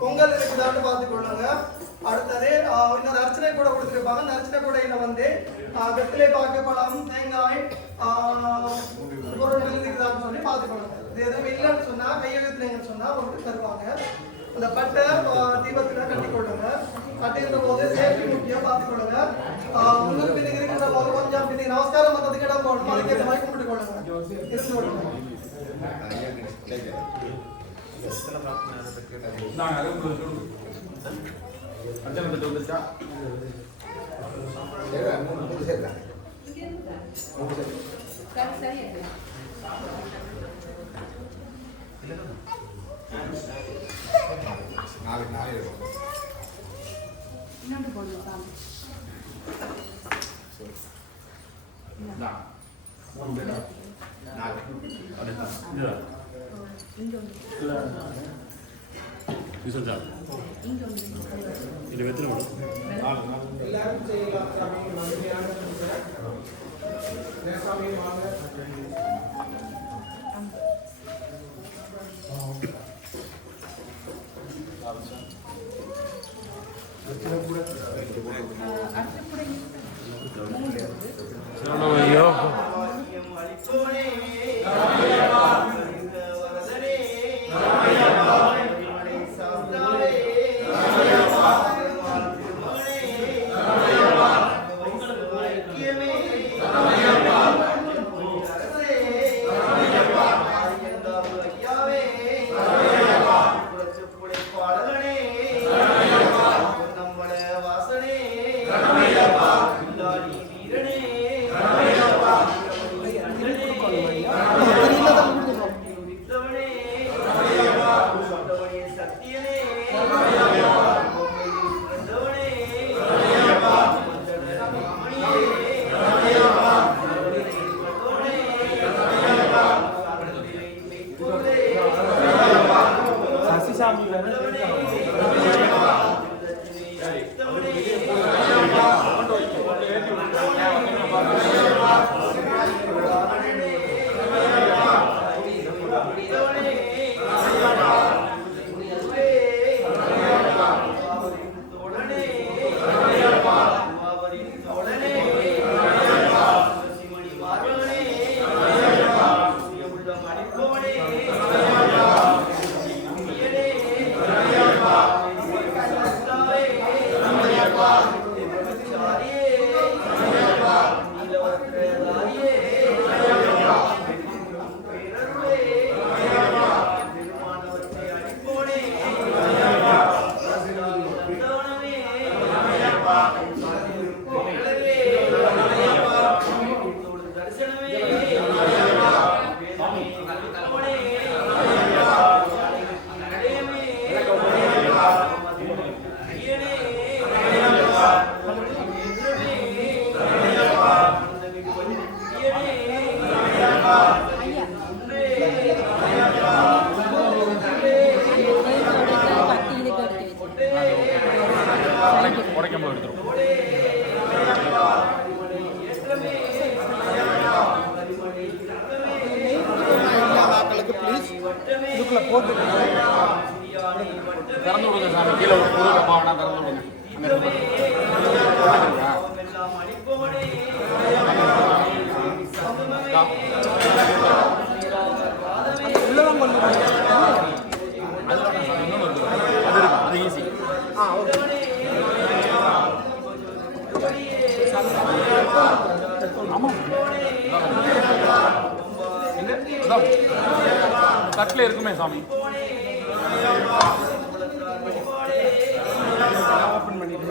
பொங்கல் இருக்குதான்னு பார்த்து கொள்ளுங்க. அடுத்தது இன்னொரு அர்ச்சனை கூட கொடுத்துருப்பாங்க. அந்த அர்ச்சனை கூடையில வந்து வெற்றிலை, பாக்கு, பழம், தேங்காய் பொருட்கள் இருக்குதான்னு சொல்லி பார்த்துக்கொள்ளுங்க. இது எதுவும் இல்லைன்னு சொன்னா கையெழுத்துலன்னு சொன்னா ஒன்று தருவாங்க. அந்த பட்டை தீபத்துல கட்டிக்கொள்ளுங்க. கட்டிக்கிற போது சேஃப்டி முக்கியம் பார்த்துக்கொள்ளுங்க. உங்களுக்கு பின்னுக்கு இருக்கிற போது கொஞ்சம் பின்னுக்கு நமஸ்காரம் பண்றதுக்கு இடம் போடணும். அதுக்கு ஏற்ற மாதிரி கும்பிட்டு கொள்ளுங்க, இருந்து கொள்ளுங்க. இன்னொன்று போடணும் சாமி. வாசனே கவரில் போட்டு திறந்து விடுங்க சாமி. கீழே ஒரு புது டப்பாவனா திறந்து விடுங்க. உள்ளதான் கொண்டு அது ஈஸி. ஓகே. ஆமாம் தட்டில் இருக்குமே சாமி. ஓப்பன் பண்ணிட்டு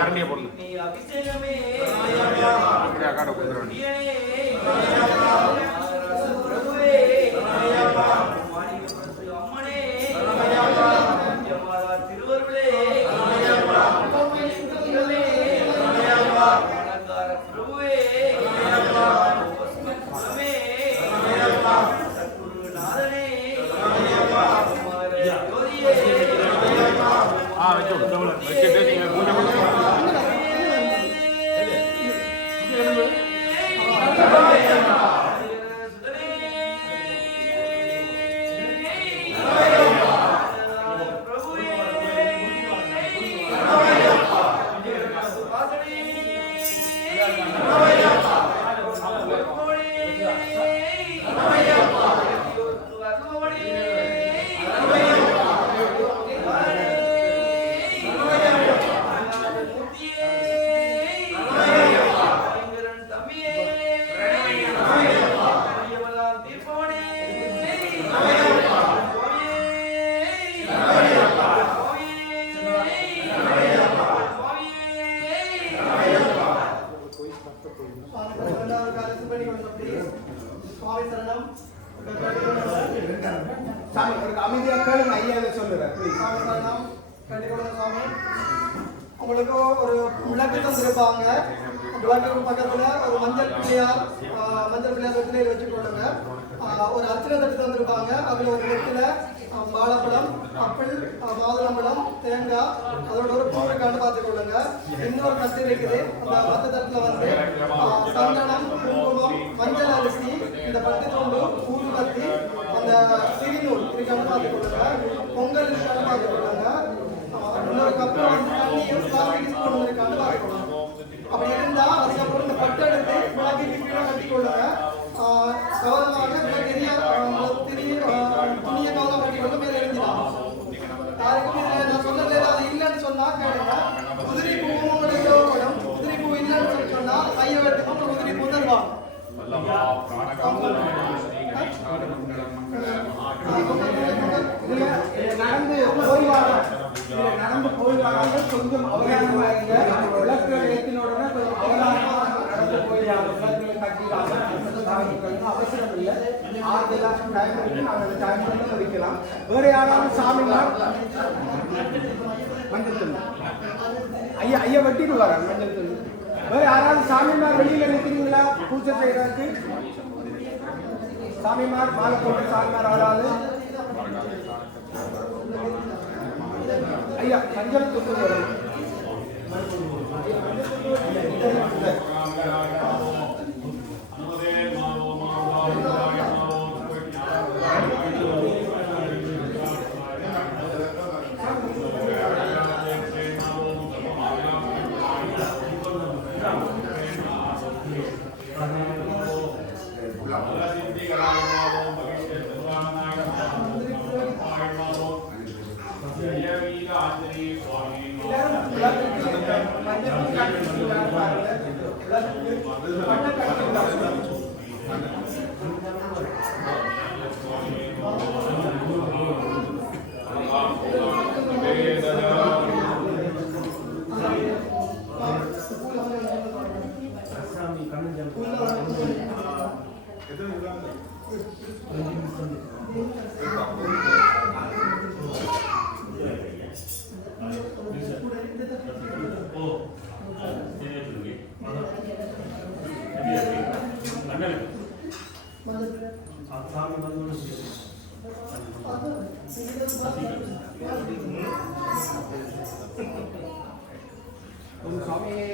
கரண்டியை போடுங்க. அப்படியே அக்காட கொடுத்துருவாங்க. வச்சுட்டு நீங்கள் பூஜை பண்ணுங்க. உங்களுக்கு ஒரு விளக்கு தந்திருப்பாங்க. விளக்கு பக்கத்துல ஒரு மஞ்சள் பிள்ளையார் வெற்றிலையில் வச்சுக்கொள்ளுங்க. ஒரு அர்ச்சனை தட்டு தந்திருப்பாங்க. அதுல ஒரு வெற்றில வாழைப்பழம், ஆப்பிள், மாதுளம்பழம், தேங்காய், அதோட ஒரு பூ இருக்கான்னு பார்த்துக்கொள்ளுங்க. இன்னொரு தட்டு இருக்குது. அந்த மற்ற தட்டுல வந்து சந்தனம், குங்குமம், மஞ்சள் அரிசி, இந்த பட்டு தூண்டு, ஊதுபத்தி, அந்த சிறிநூல் இருக்கான்னு பார்த்துக்கொள்ளுங்க. பொங்கல் இருக்கான்னு பார்த்துக்கொள்ளுங்க. இன்னொரு கப்பில் வந்து தண்ணியும் பிளாஸ்டிக் ஸ்பூன் இருக்கான்னு பார்த்துக்கொள்ளுங்க. அப்படி இருந்தா அதுக்கப்புறம் இந்த பட்டு எடுத்து விளக்கு கீழே கட்டிக்கொள்ளுங்க. கவனமாக பெரிய துணியை கவனம் கட்டிக்கொள்ள மேலே எழுந்தினாங்க. யாருக்கும் இதில் நான் சொன்னது அது இல்லைன்னு சொன்னா கேளுங்க. உதிரி பூவும் உங்களுக்கு தேவைப்படும். உதிரி பூ இல்லைன்னு சொல்லி சொன்னா கையெழுத்துக்கு ஒரு உதிரி பூ தருவாங்க. நடந்து போய்வாங்க. கொஞ்சம் அவகாசமாக விளக்குகள் ஏற்றினோடனே கொஞ்சம் அவகாசமாக நடந்து போயிடுவாங்க. விளக்குகளை கட்டிடுவாங்க. அவசரம் இல்லை. ஆறுதலாக டைம் இருக்கு. நாங்கள் டைம் பண்ணி வைக்கலாம். வேறு யாராவது சாமிமார் மஞ்சள் தண்ணி ஐயா வெட்டிட்டு வராங்க. மஞ்சள் தண்ணி வேறு யாராவது சாமிமார் வெளியில் நிற்கிறீங்களா? பூஜை செய்யறதுக்கு சாமிமார் மாலை போட்டு சாமிமார் ஆளாது ஐயா மஞ்சள் துண்டு வரும். ஓம் சுவாமியே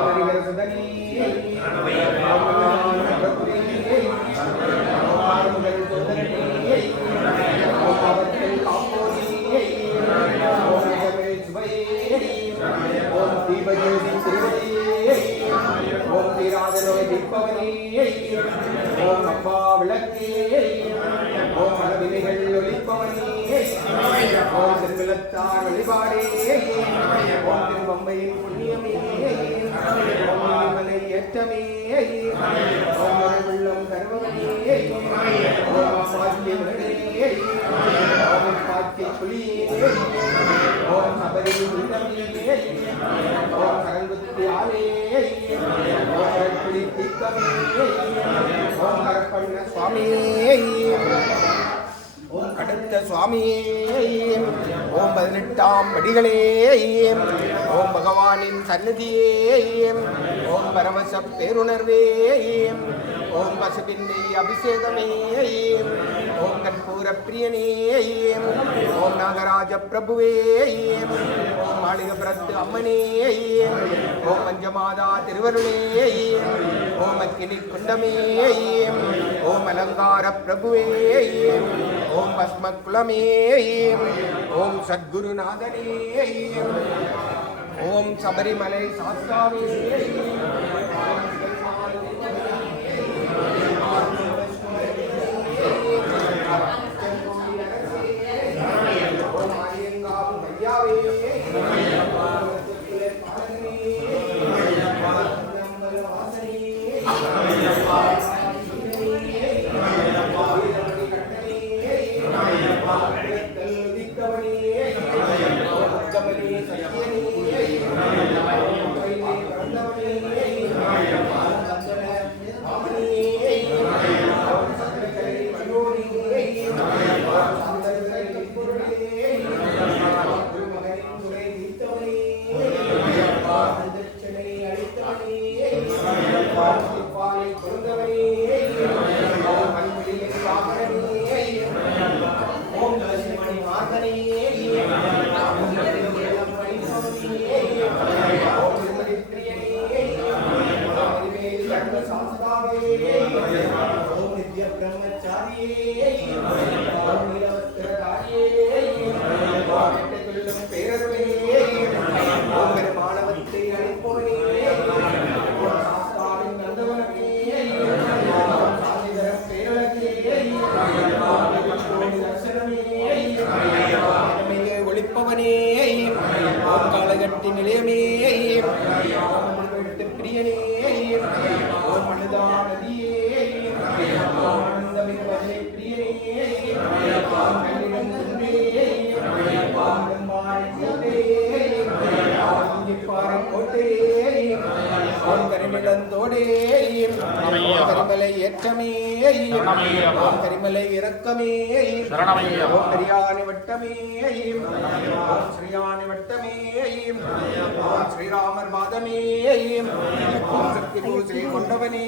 ஹரிஹர சுதனி ஓம் தீபஜோதி திருவடியே ஓம் தீராதனோய் தீபவனே ஓம் அப்பா விளக்கே ஓம் மனவினைகள் ஒளிப்பவனே ஓம் திருவிழத்தார் வழிபாடே ஓம் திருவம்பையின் புண்ணியமே ஓம் மலை ஏற்றமே ஓம் மனவுள்ளம் கருவவனே ஓம் பாக்கியவனே ஓம் பாக்கிய புலியே ஓம் சபரி உள்ளமே ஓம் கரங்குத்தி ஆலே ஓம் புலி தீக்கமே ஓம் கரப்பண்ண சுவாமியே ஓம் கடுத்த சுவாமியே ஓம் 18ஆம் படிகளே ஓம் பகவானின் சந்நிதியே ஓம் பரவச பேருணர்வே ஓம் பசுபின்னை அபிஷேகமே ஓம் கற்பூர பிரியனே ஓம் நாகராஜ பிரபுவே ஓம் மாளிகபுரத்து அம்மனே ஓம் பஞ்சமாதா திருவருளே ஓம் அக்கினி குண்டமே ஓம் அலங்கார பிரபுவே ஓம் பஸ்ம குலமே ஓம் சத்குருநாதனே ஓம் சபரிமலை சாஸ்தாவே ஓம் ஆரியங்காவும் ஐயாவே ஒளிப்பவனே ஓம் காலகட்டி நிலையமே பிரியனே ஓம் மனிதா நதியே ஓம் ஆனந்தமின் வஜனை பிரியனே ஓம் கண்ணிடம் துன்பே ஓம் பிரம்மாணி கோட்டே ஓம் இஞ்சிப்பாறை கோட்டே ஓம் கரிமிழந்தோடே ஓம் கரிமலை ஏற்றமே ஓம் கரிமலை இறக்கமே ஓம் கரியாணி வட்டமே ஓம் ஸ்ரீயாணி வட்டமே ஓம் ஸ்ரீராமர் பாதமே ஓம் சக்தி பூஜை கொண்டவனே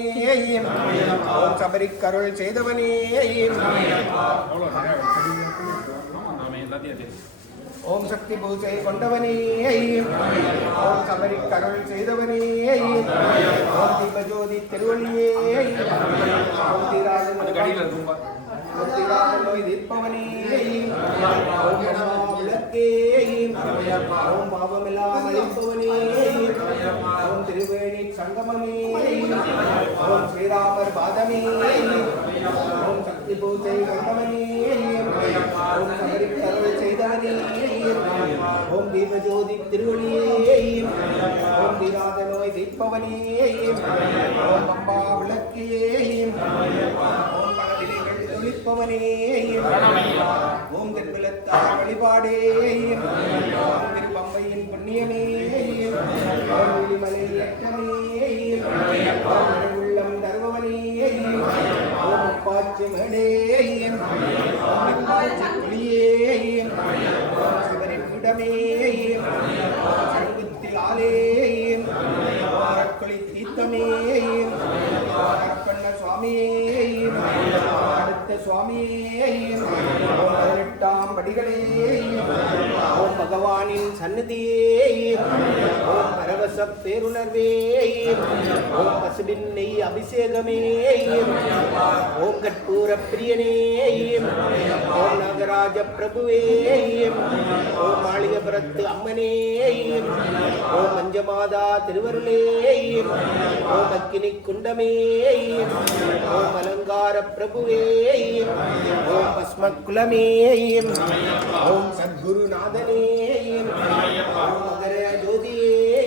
ஓம் சபரி கருள் செய்தவனே ஓம் சக்தி பூஜை கொண்டவனே ஓம் சபரி கருள் செய்தவனே ஓம் தீபஜோதி திருவள்ளியே ஓம் தீராஜனோய் தீர்ப்பவனே ஓம் விளக்கே ஓம் பாவமெல்லாம் அளிப்பவனே ஓம் திருவேணி சங்கமமே ஓம் ஸ்ரீராமர் பாதமே ஓம் சக்தி பூஜை கொண்டவனே ஓம் சபரி கருள் செய்தவனே ஓம் தீபஜோதி திருவள்ளியே ஓம் தீராஜனோய் தீர்ப்பவனே ஓம் பம்பா விளக்கே ஓம் பணவிலைகள் ஒளிப்பவனே ஓம் திருவிழத்தார் வழிபாடே ஓம் திருப்பம்பையின் புண்ணியமே ஓம் விழிமலை ஏற்றமே ஓம் உள்ளம் தருபவனே ஓம் அப்பாச்சி மேடே ஓம் அப்பாச்சி புலியே ஓம் சிவரின் இடமே ஓம் சங்குத்தி ஆலே ஓம் அரக்கொளி தீர்த்தமே ஓம் அரப்பண்ண சுவாமியே அமிர்தியே ஓம் பரவச பேருணர்வே ஓம் பசுபின் நெய் அபிஷேகமே ஓம் கற்பூர பிரியனே ஓம் நாகராஜ பிரபுவே ஓம் மாளிகபுரத்து அம்மனே ஓம் மஞ்சமாதா திருவருளே ஓம் அக்கினி குண்டமே ஓம் அலங்கார பிரபுவே ஓம் பஸ்மகுலமே ஓம் சத்குருநாதனே ஓம் மகர ஜோதியே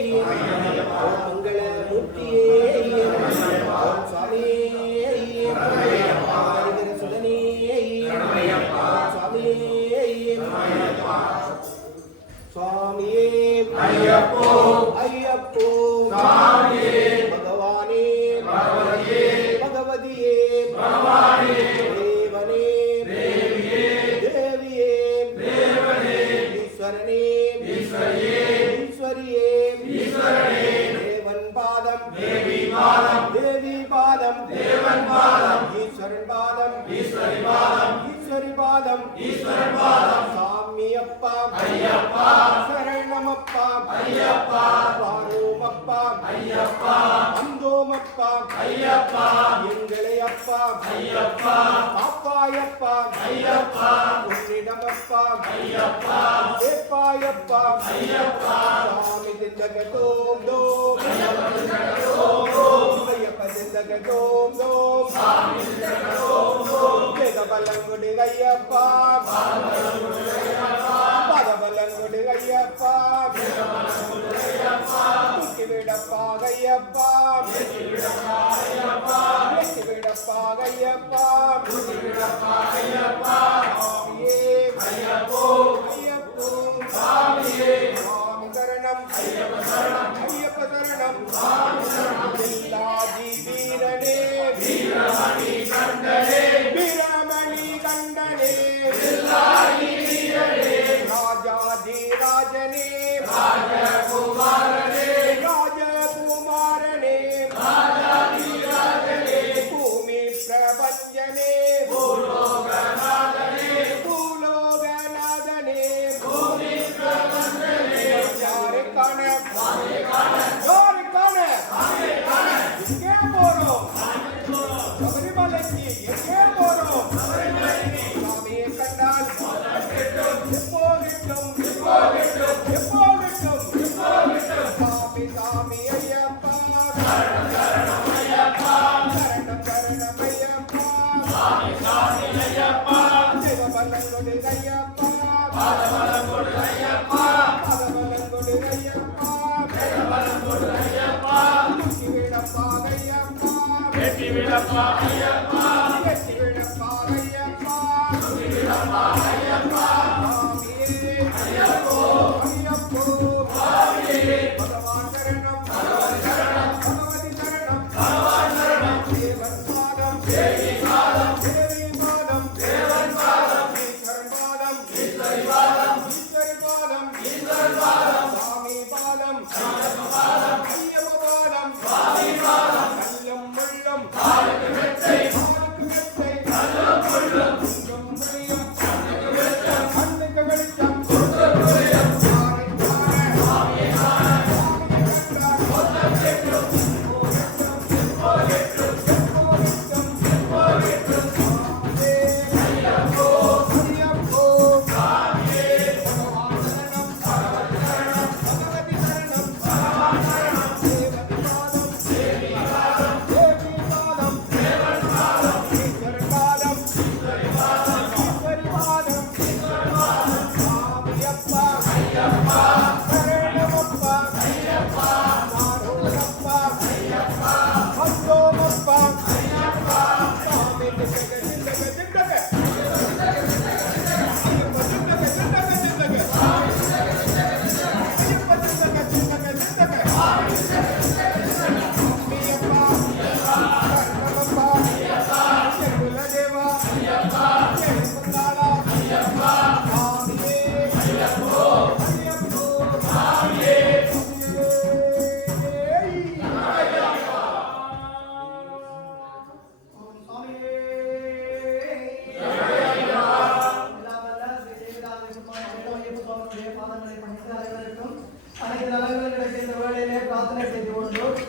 ஓம் மங்கள மூர்த்தியே ஓம் சுவாமியே ஹரிஹர சுதனே ஓம் சுவாமியே சுவாமியே ஐயப்போ ஐயப்போ சுவாமியே பகவானே பகவதியே பகவதியே பகவானே தேவனே தேவியே தேவியே தேவனே ஈஸ்வரனே ஈஸ்வரியே ஈஸ்வரியே ஈஸ்வரனே தேவன் பாதம் தேவி பாதம் தேவி பாதம் தேவன் பாதம் ஈஸ்வரன் பாதம் ஈஸ்வரி பாதம் ஈஸ்வரி பாதம் ஈஸ்வரன் பாதம் சாமியப்பா ஐயப்பா சரணமப்பா ஐயப்பா வாரோமப்பா ஐயப்பா வந்தோமப்பா ஐயப்பா எங்களை அப்பா ஐயப்பா பாப்பாயப்பா ஐயப்பா உன்னிடமப்பா ஐயப்பா சேப்பாயப்பா ஐயப்பா சாமி திந்தகதோம் தோம் ஐயப்ப திந்தகதோம் தோம் சாமி திந்தகதோம் தோம் வேதபலங்குடி ஐயப்பா பதபலங்குடி ஐயப்பா தூக்கி விடப்பா ஐயப்பா வெற்றி விடப்பா ஐயப்பா சாமியே ஐயப்போ ஐயப்போ சாமியே சாமி சரணம் ஐயப்ப சரணம் ஐயப்ப சரணம் சாமி சரணம் எல்லாதி வீரனே வீரமணி கண்டனே வீரமணி கண்டனே எல்லாதி வீரனே ராஜாதி ராஜனே ராஜகுமாரனே ராஜகுமாரனே ராஜாதி ராஜனே பூமி பிரபஞ்சனே பூலோகநாதனே பூலோகநாதனே பூமி பிரபஞ்சனே யாரை காண யாரை காண எங்கே போறோம் சபரிமலைக்கு எங்கே போறோம் சாமியை கண்டால் எப்போதிட்டும் சாமி சாமி ஐயப்பா சரணம் சரணம் ஐயப்பா தேவபலங்கொடு ஐயப்பா தூக்கி விடப்பா ஐயப்பா வெற்றி விடப்பா ஐயப்பா சாமியே ஐயப்போ பகவான் சரணம் பகவதி சரணம் தேவன் பாதம் தேவி பாதம் தேவன் பாதம் ஈஸ்வரன் பாதம் ஈஸ்வரி பாதம் சாமி பாதம் ஐயப்ப பாதம் கல்லம் முள்ளும் காலுக்கு மெத்தை கல்லும் முள்ளும் கண்ணுக்கு வெளிச்சம் கொண்டு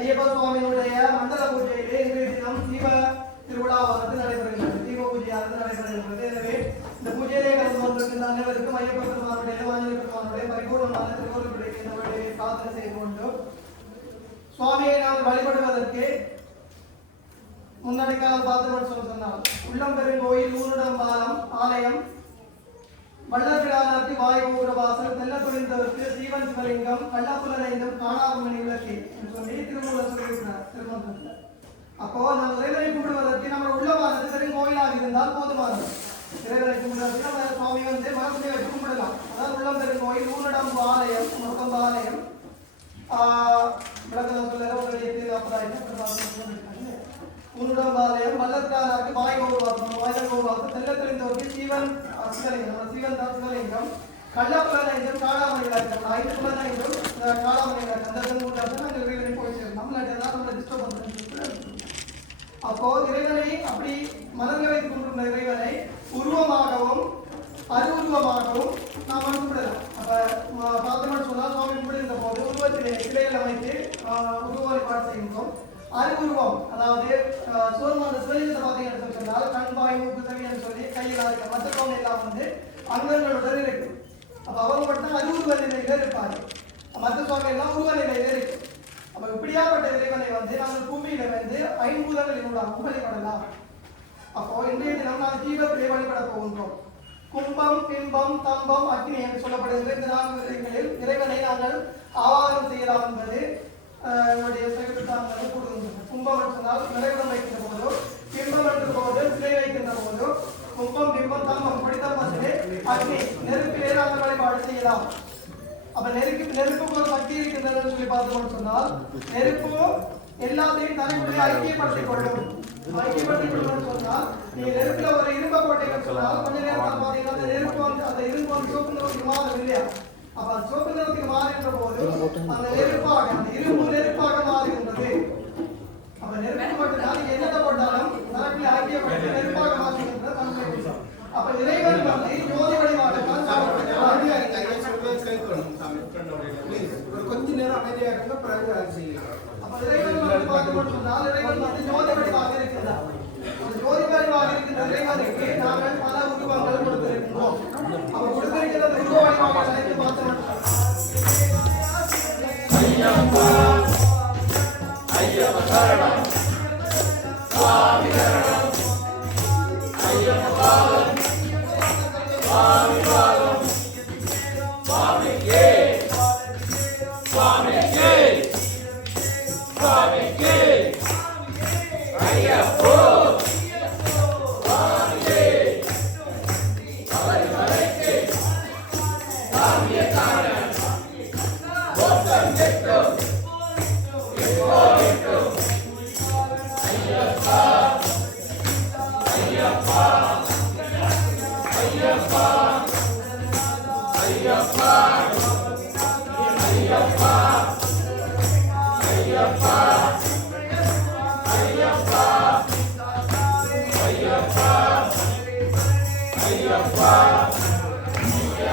ஐயப்ப சுவாமியினுடைய மண்டல பூஜையிலே இன்றைய தினம் தீப திருவிழாவானது நடைபெறுகிறது. தீப பூஜையானது நடைபெறுகிறது. எனவே இந்த பூஜையிலே கலந்து கொண்டிருக்கின்ற அனைவருக்கும் ஐயப்ப பெருமானுடைய வாஞ்சலி பெருமானுடைய பரிபூர்ணமான திருவருளுடைய இந்த வழியை சாதனை செய்து கொண்டு சுவாமியை நாம் வழிபடுவதற்கு முன்னடைக்கால பார்த்தவன் சொன்னால் உள்ளம் பெருங்கோயில் ஊருடம்பாலம் ஆலயம் வள்ளப்பிரானத்தி வாயுபூர வாசல் தெல்ல தொழிந்தவருக்கு சீவன் சிவலிங்கம் கள்ளப்புலனைந்தும் காணாமணி விளக்கி என்று சொல்லி திருமூலர் சொல்லியிருக்கிறார் திருமந்திரத்தில். அப்போ நம்ம இறைவனை கும்பிடுவதற்கு நம்ம உள்ளமானது பெருங்கோயிலாக இருந்தால் போதுமானது. இறைவனை கும்பிடுவதற்கு நம்ம சுவாமி மனசுடைய வச்சு கும்பிடலாம். அதாவது உள்ளம் பெருங்கோயில் ஊருடம்பு ஆலயம் முருகம்பு ஆலயம் விளக்கம் சொல்ல உன்னுடம்பாலயம் வல்லத்தாராக்கு வாய்கோவாசம் தெல்ல தெளிந்தவருக்கு சீவன் சிவலிங்கம் சீவன் தான் சிவலிங்கம் கள்ளப்புலனைந்தும் காணாமணி விளக்கம் 5 புலனைந்தும் காணாமணி விளக்கம் அந்த 3 நாங்கள் இறைவனை போய் சேரணும். நம்மளை டிஸ்டர்ப் பண்ணுறது. அப்போ இறைவனை அப்படி மனதில் வைத்துக் கொண்டிருந்த இறைவனை உருவமாகவும் அருவுருவமாகவும் நாம் கும்பிடலாம். அப்ப பார்த்தோம்னு சொன்னால் சுவாமி கும்பிடுகின்ற போது உருவத்திலே சிலைகள் அமைத்து உருவ வழிபாடு செய்கின்றோம். அருவுருவம் அதாவது சோர்மான சிவலிங்கத்தை பார்த்தீங்கன்னு சொன்னால் கண் வாய் மூக்கு தவின்னு சொல்லி கையில் இருக்க மற்றவங்க எல்லாம் அங்கங்களுடன் இருக்கு. அப்ப அவங்க மட்டும் அருவுருவ நிலையில இருப்பாரு. மற்ற சுவாமி எல்லாம் உருவ நிலையில இருக்கு. அப்ப இப்படியாப்பட்ட இறைவனை நாங்கள் பூமியில ஐம்பூதங்களினூடாக வழிபடலாம். அப்போ இன்றைய தினம் நாங்கள் தீபத்திலே வழிபட போகின்றோம். கும்பம் பிம்பம் தம்பம் அக்னி என்று சொல்லப்படுகின்ற இந்த 4 விதங்களில் இறைவனை நாங்கள் ஆவாகனம் செய்யலாம் என்பது என்னுடைய செயல்பட்டாங்களை கூறுகின்றன. கும்பம் என்று சொன்னால் நிறைவுடன் வைக்கின்ற போதோ பிம்பம் என்ற போது சிலை வைக்கின்ற போதோ கும்பம் பிம்பம் தம்பம் படித்தம்பத்திலே அக்னி நெருப்பிலே நாங்கள் வழிபாடு செய்யலாம். அப்ப நெருப்புக்கு ஒரு சக்தி இருக்கின்றன சொல்லி பார்த்தோம்னு சொன்னால் நெருப்பு எல்லாத்தையும் தனக்குள்ளே ஐக்கியப்படுத்திக் கொள்ளும். ஐக்கியப்படுத்திக் கொள்ளும்னு சொன்னால் நீ நெருப்புல ஒரு இரும்பை போட்டீங்கன்னு சொன்னால் கொஞ்ச நேரம் பார்த்தீங்கன்னா அந்த நெருப்பு அந்த இரும்பு சோப்பு நிறத்துக்கு மாறும் இல்லையா? அப்ப அந்த சோப்பு நிறத்துக்கு மாறுகின்ற போது அந்த நெருப்பாக அந்த இரும்பு நெருப்பாக மாறுகின்றது. அப்ப நெருப்பு மட்டும்தான் நீங்க என்னத்தை போட்டாலும் தனக்குள்ளே ஐக்கியப்பட்டு நெருப்பாக மாறுகின்ற தன்மை. அப்ப இறைவன் ஜோதி வழிபாடு கொஞ்ச நேரம் அமைதியாக இருக்க பிறகு செய்யலாம். அப்ப இறைவன் பார்த்தோம்னு சொன்னால் இறைவன் ஜோதி வழிபாக இருக்கிறார். ஜோதி வழிபாக இருக்கின்ற இறைவனுக்கு நாங்கள் பல உருவங்கள் கொடுத்திருக்கிறோம். அப்ப கொடுத்திருக்கிற உருவ வழிபாடு அனைத்து பார்த்தோம். ஐயப்பா ஐயப்ப சரணம் சுவாமி சரணம் ஐயப்பா சுவாமி பாதம் சுவாமிக்கே சுவாமிக்கே சுவாமிக்கே ஐயப்போ சுவாமிக்கே அவரிமலைக்கே சாமிய காரணம் மோட்சம் கிட்டும் இப்போ கிட்டும் ஐயப்பா ஐயப்பா ஐயப்பா ஐயப்பா ஐயப்பா ஐயப்பா ஐயப்பா ஐயப்பா ஐயப்பா ஐயப்பா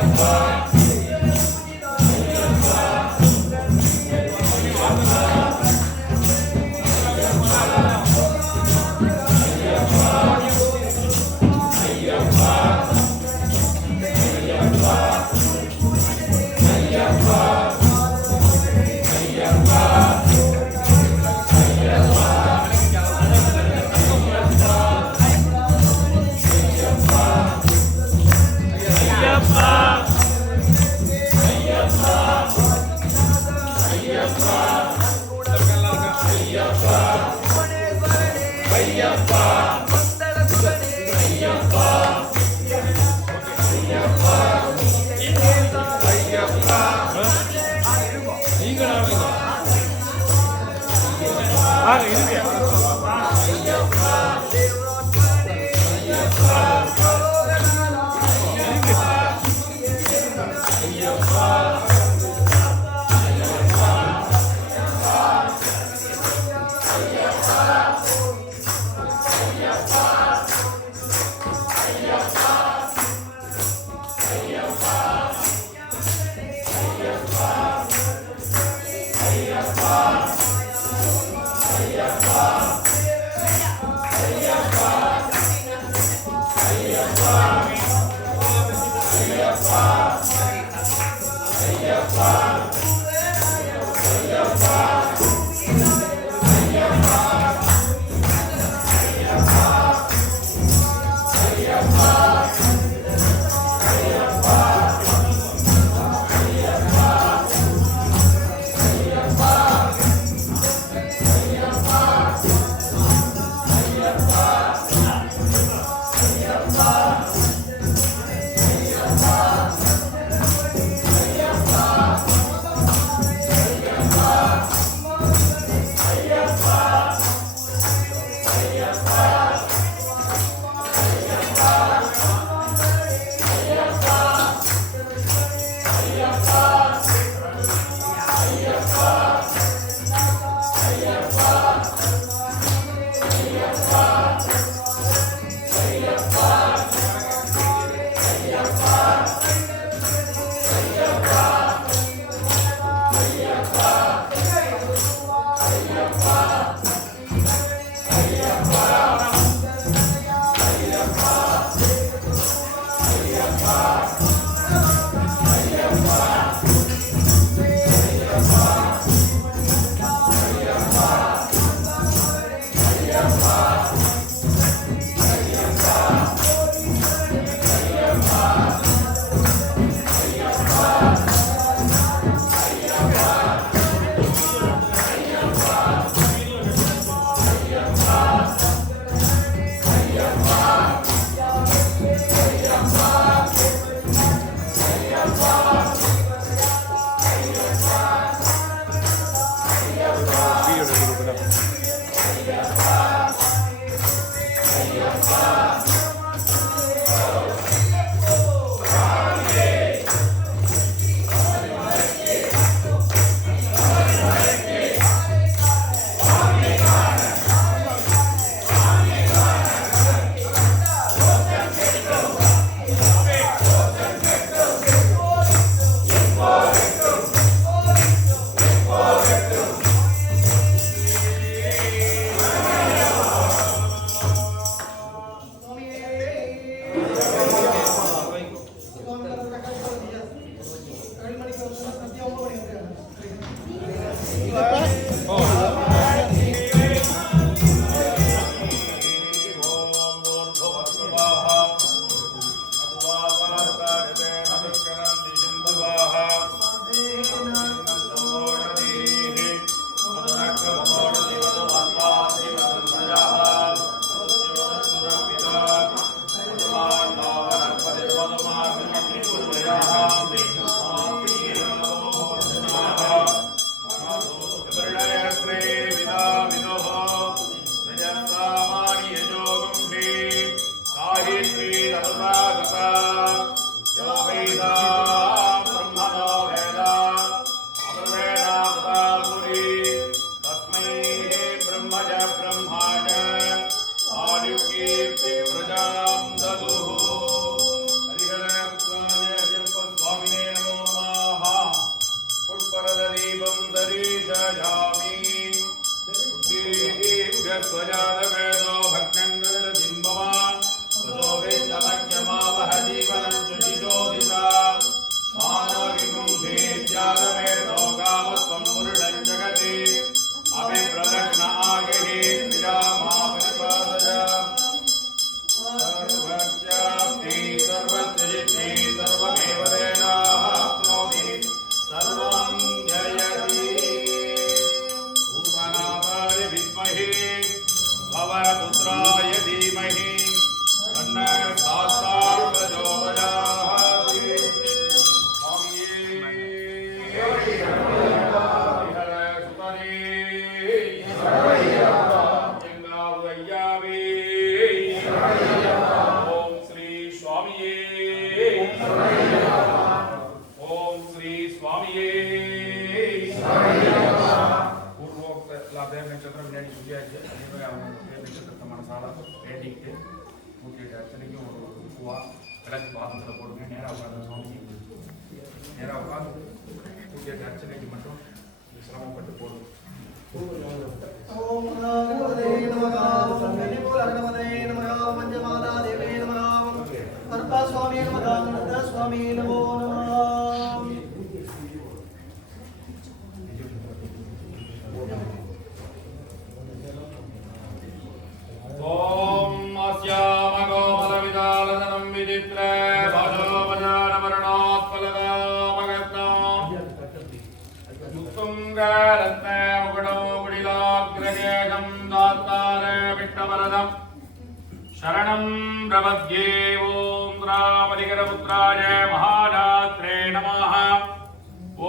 शरणं प्रपद्ये ओम रामलिंगपुत्राय महादात्रे नमः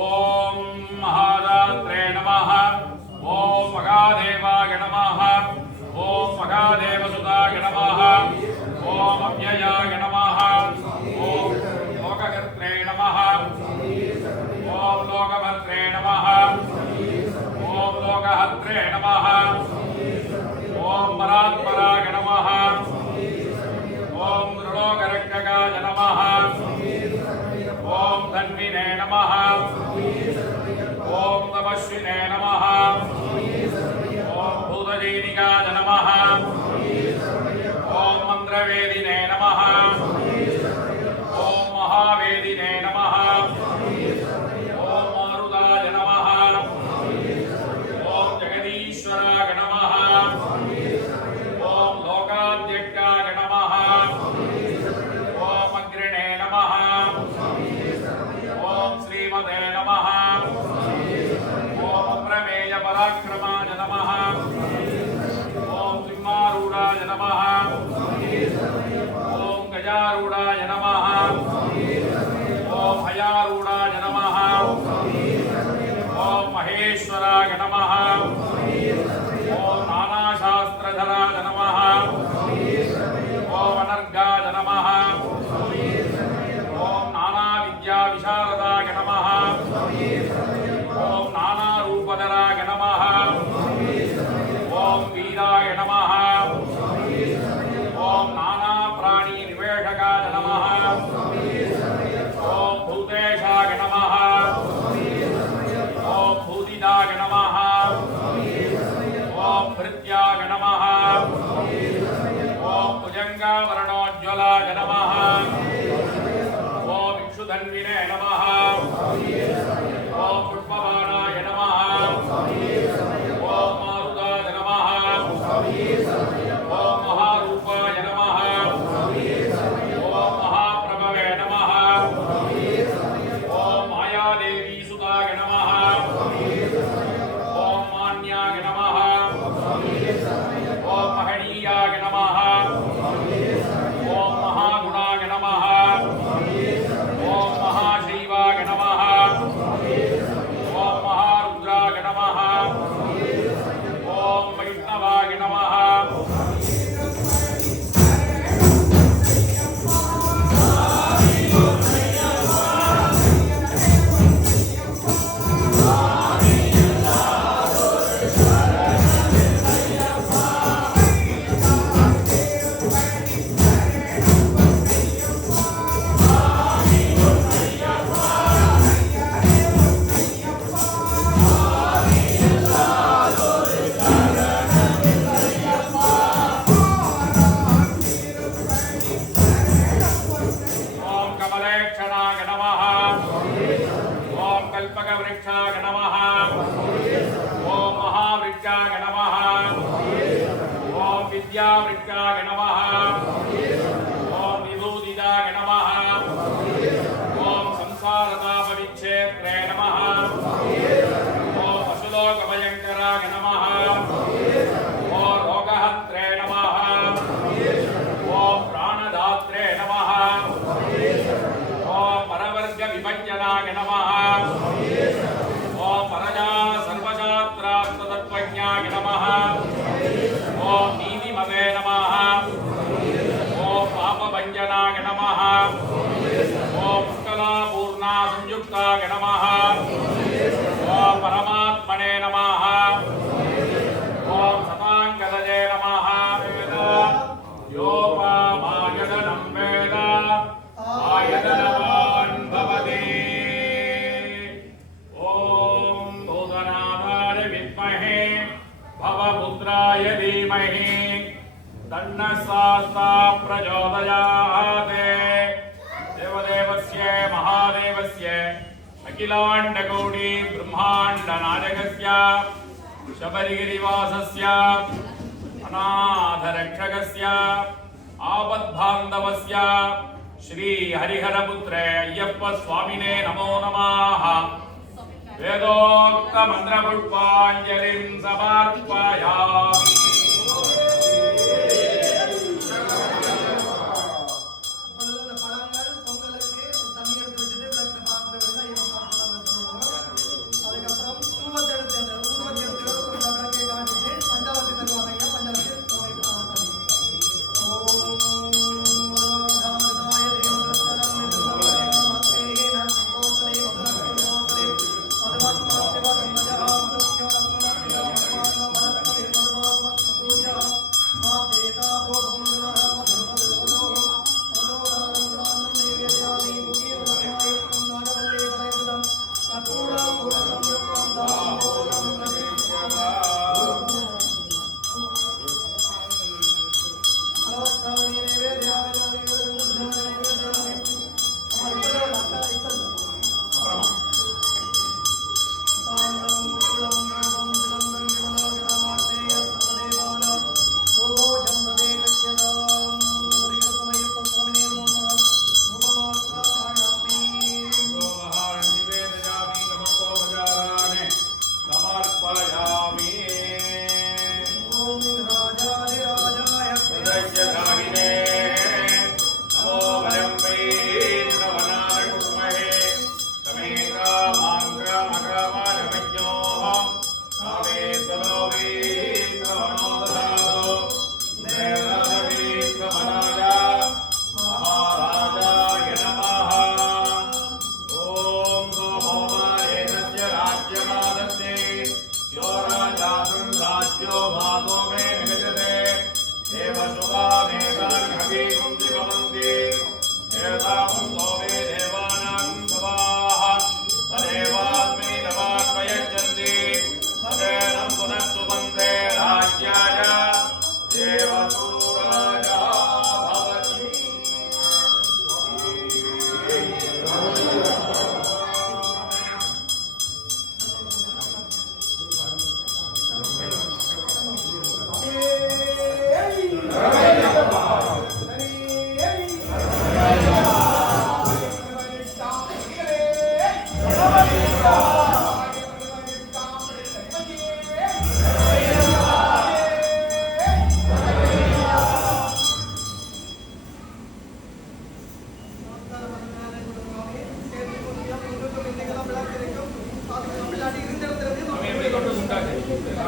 ओम महादात्रे नमः ओम महादेवाय नमः ओम महादेवसुताय नमः ओम अव्ययाय नमः ओम लोककर्त्रे नमः ओम लोकभद्रे नमः ओम लोकहत्रे नमः ओम परात्पराय नमः ओम त्रिलोकरक्षकाय नमः ओम धन्विने नमः ओम तपस्विने नमः ॐ भूतजैनिकाय नमः ॐ मन्त्रवेदिने नमः ॐ महावेदिने नमः ॐ मारुताय नमः ॐ जगदीश्वराय नमः ॐ लोकाध्यक्षाय नमः ॐ अग्रणे नमः ॐ श्रीमते नमः ॐ प्रमेय पराक्रमाय नमः ॐ सिंहारूढाय नमः ॐ गजारूढाय नमः ॐ हयारूढाय नमः ॐ महेश्वराय नमः ॐ नानाशास्त्रधराय नमः ॐ अनर्गाय नमः ॐ नानाविद्याविशारदाय नमः ॐ नानारूपधराय नमः ॐ वीराय नमः ॐ नानाप्राणिनिवेशकाय नमः ॐ भूतेशाय नमः ॐ भूतिदाय नमः ॐ भृत्याय नमः ॐ भुजङ्गावरणोज्ज्वलाय नमः ॐ इक्षुधन्विने नमः ॐ पुष्पबाणाय नमः ॐ मारुताय नमः ॐ महारूपाय नमः ॐ महाप्रभवे नमः ॐ मायादेवीसुताय नमः ॐ मान्याय नमः ॐ महनीयाय नमः ॐ महागुणाय नमः ॐ महाशैवाय नमः ॐ महारुद्राय नमः ॐ वैष्णवाय नमः ॐ कमलेक्षणाय नमः ॐ कल्पकवृक्षाय नमः ॐ महावृक्षाय नमः ॐ विद्यावृक्षाय नमः ॐ विभूतिदाय नमः ॐ संसारतापविच्छेत्रे नमः ॐ पशुलोकभयङ्कराय नमः ॐ रोगहन्त्रे नमः ॐ प्राणदात्रे नमः ॐ परवर्गविभञ्जनाय नमः ॐ परजा सर्वशास्त्रार्थतत्त्वज्ञाय नमः ॐ नीतिमते नमः ॐ पापभञ्जनाय नमः ॐ पुष्कलापूर्णासंयुक्ताय नमः ॐ परमात्मने नमः ॐ सताङ्गदये नमः योपामायतनं वेद आयतनवान् भवति ॐ भूतनाथाय विद्महे भवपुत्राय धीमहि तन्नः शास्ता प्रचोदयात् देवदेवस्य महादेवस्य अखिलाण्डकोटि ब्रह्माण्डनायकस्य शबरिगिरिवासस्य अनाथरक्षकस्य आपद्बान्धवस्य श्री हरिहरपुत्रे अय्यप्प स्वामिने नमो नमः वेदोक्त मन्त्रपुष्पाञ्जलिं समर्पयामि அந்த பழங்கள் பொங்கலுக்கு தண்ணி எடுத்து வச்சுட்டு விளக்கு பாத்திரம் எடுத்து அதுக்கப்புறம் ஊதுவத்தி எடுத்து அந்த ஊதுவத்தி எடுத்து ஒரு விளக்கை காட்டிட்டு பஞ்சாவத்தி தருவாங்க ஐயா பஞ்சாவத்தி ஓம்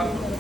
நமஸ்தே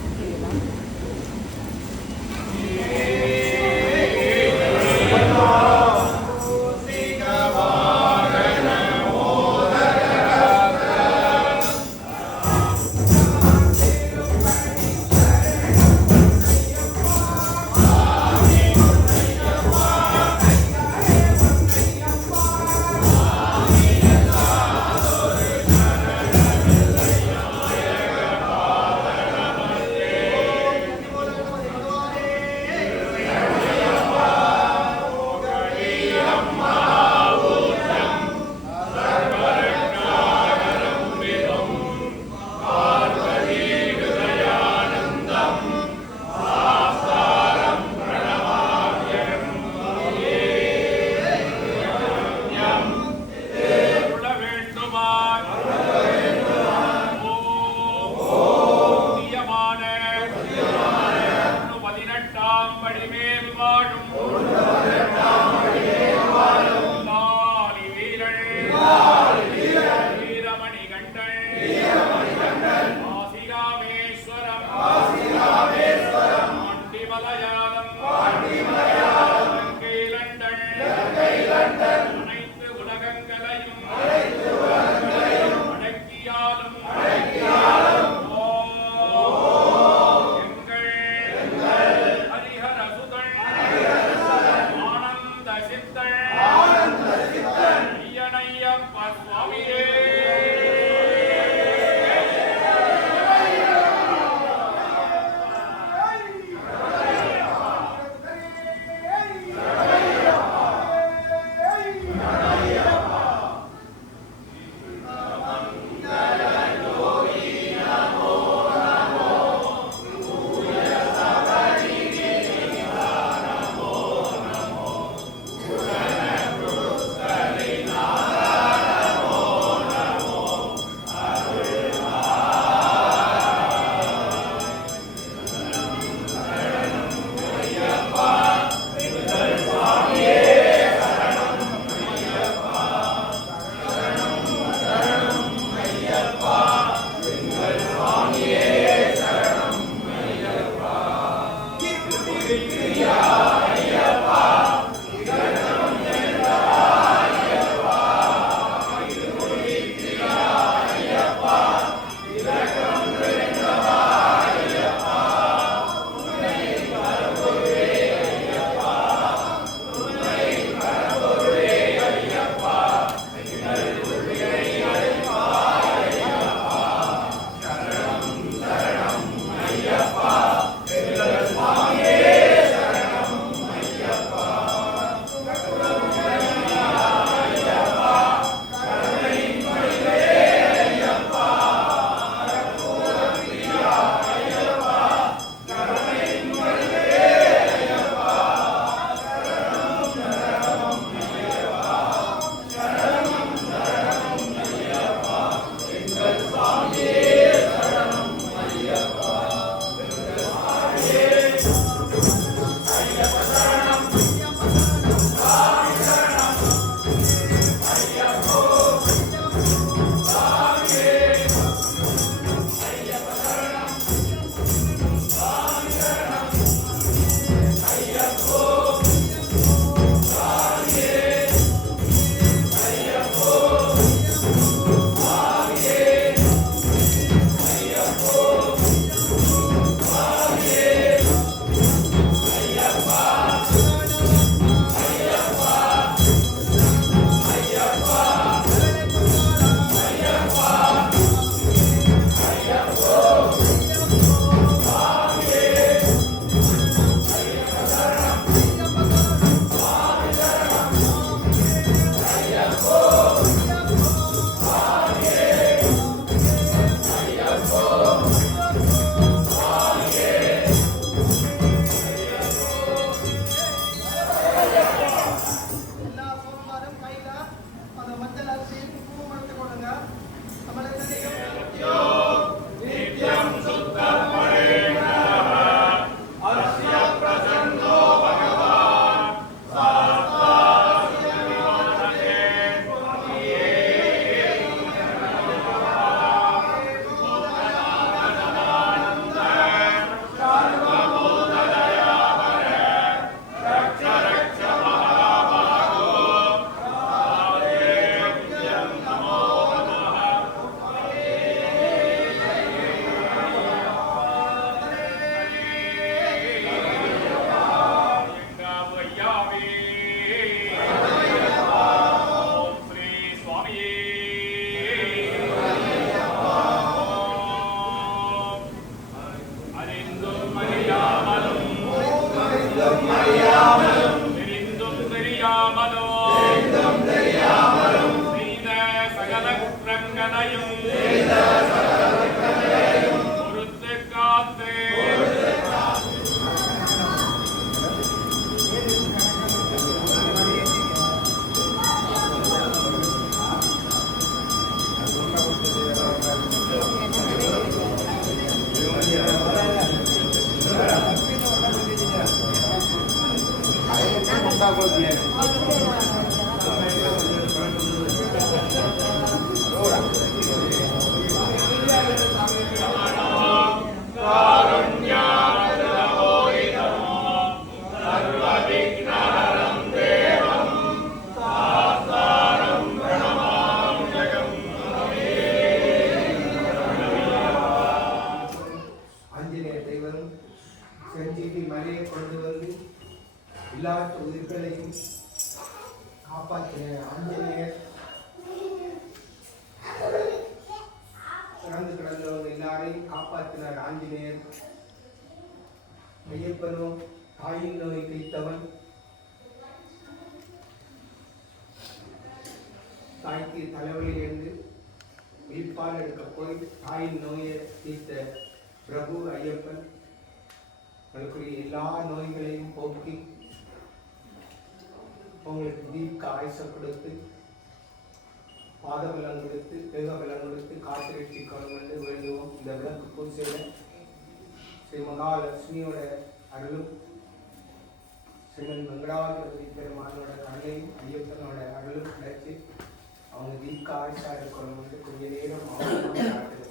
ஆஞ்சநேய தெய்வம் செஞ்சீவி மலையை கொண்டு வந்து எல்லா உயிர்களையும் காப்பாற்றின ஆஞ்சநேயர் இறந்து கிடந்தவங்க எல்லாரையும் காப்பாற்றினார் ஆஞ்சநேயர். ஐயப்பனோ தாயின் நோய் தீர்த்தவன். தாய்க்கு தலைவலி என்று உயிர்ப்பால் எடுக்க போய் தாயின் நோயை தீர்த்த பிரபு ஐயப்பன் உங்களுக்குரிய எல்லா நோய்களையும் போக்கி உங்களுக்கு தீர்க்க ஆயுச கொடுத்து பாதபலம் கொடுத்து தேகபலம் கொடுத்து காத்திருக்கணும் என்று வேண்டுவோம். இந்த விளக்கு பூசையில் ஸ்ரீ மகாலட்சுமியோட அருளும் ஸ்ரீமன் மங்களாதிபதி பெருமானோட அருளையும் ஐயப்பனோட அருளும் கிடைச்சி அவங்க தீர்க்க ஆயுஷா இருக்கணும் என்று கொஞ்ச நேரம் அவங்க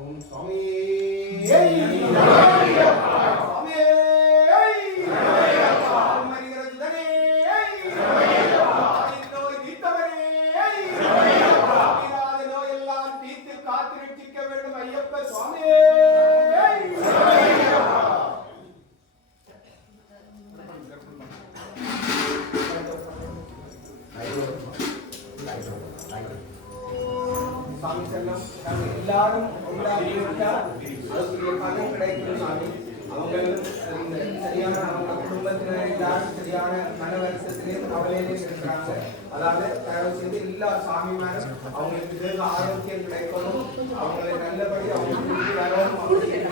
ஓம் சுவாமி நோயெல்லாம் தீர்த்து காத்திருக்க வேண்டும் ஐயப்ப சுவாமி. சாமி செல்லம் நாங்கள் எல்லாரும் பணம் கிடைக்கும் சாமி. அவங்களும் சரியான அவங்க குடும்பத்தினர் எல்லாரும் சரியான மன வருஷத்திலேயும் கவலையிலே இருக்கிறாங்க. அதாவது தயவு செய்து எல்லா சாமிமாரும் அவங்களுக்கு தேக ஆரோக்கியம் கிடைக்கணும், அவங்களை நல்லபடி அவங்களுக்கு வரணும் அப்படின்னு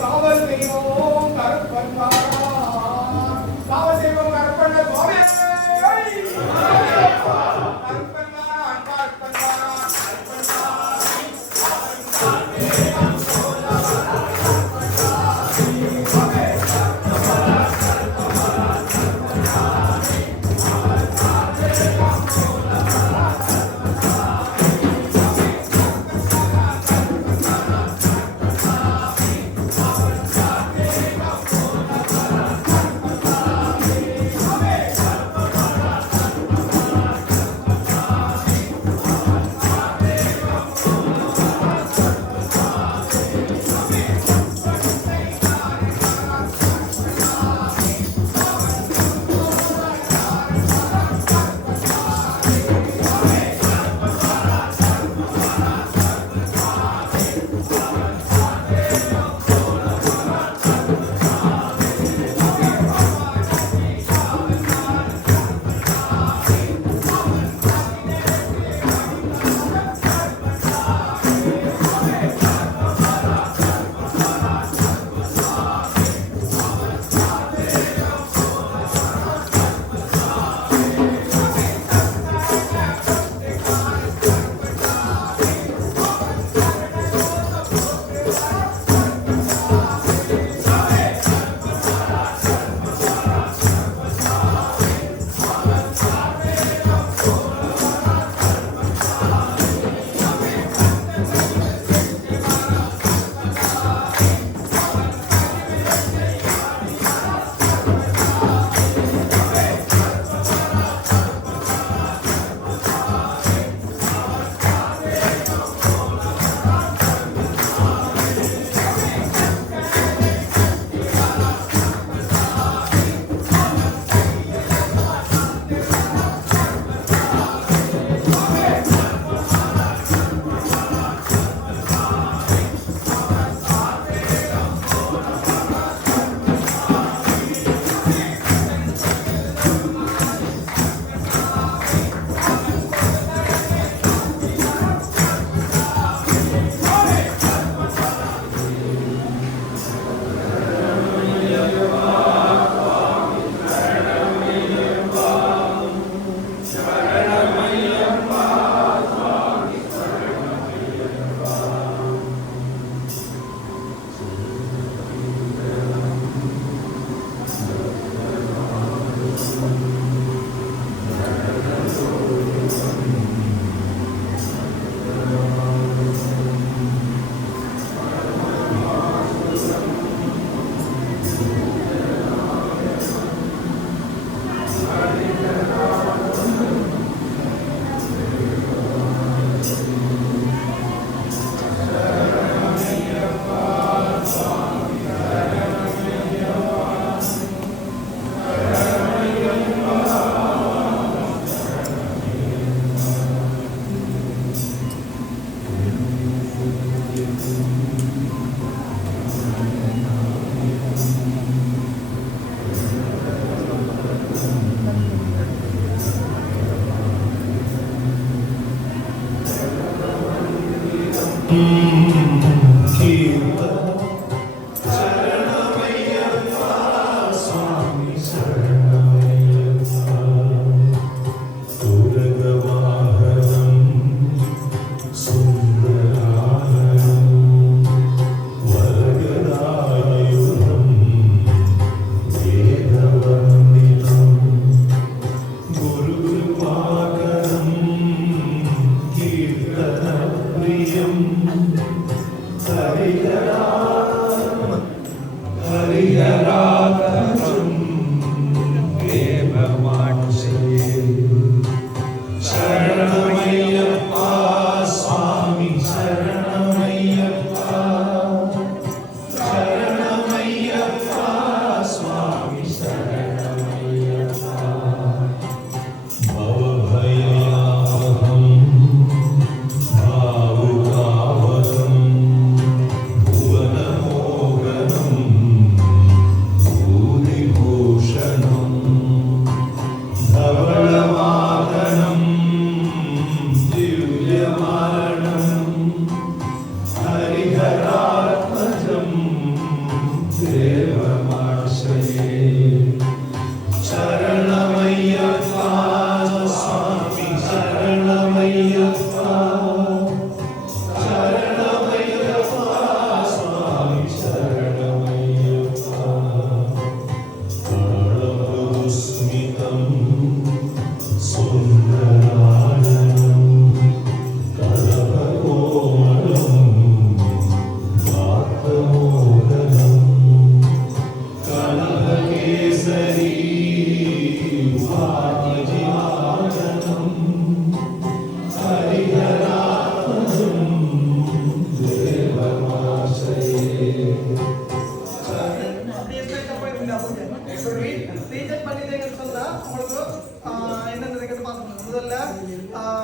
காவல் தெய்வம் கருப்பன் காவல் தெய்வம் கருப்பன் சுவாமி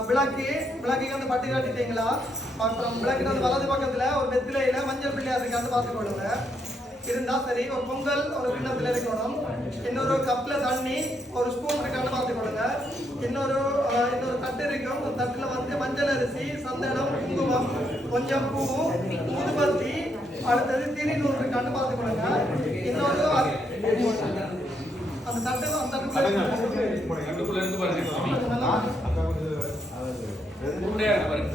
விளக்கு வந்து பட்டு காட்டிட்டீங்களா? அப்புறம் விளக்கு வந்து வலது பக்கத்துல ஒரு வெத்திலையில மஞ்சள் பிள்ளையார் இருக்கான்னு பார்த்துக்கொள்ளுங்க. இருந்தா சரி. ஒரு பொங்கல் ஒரு கிண்ணத்துல இருக்கணும். இன்னொரு கப்ல தண்ணி ஒரு ஸ்பூன் இருக்கான்னு பார்த்துக்கொள்ளுங்க. இன்னொரு தட்டு இருக்கும். ஒரு தட்டுல வந்து மஞ்சள் அரிசி, சந்தனம், குங்குமம், கொஞ்சம் பூ, ஊதுபத்தி, அடுத்தது திரிநூறு இருக்கான்னு பார்த்துக்கொள்ளுங்க. இன்னொரு அந்த தட்டுக்குள்ள இருந்து பாருங்க சுவாமி. உருண்டையா இருக்கு பாருங்க.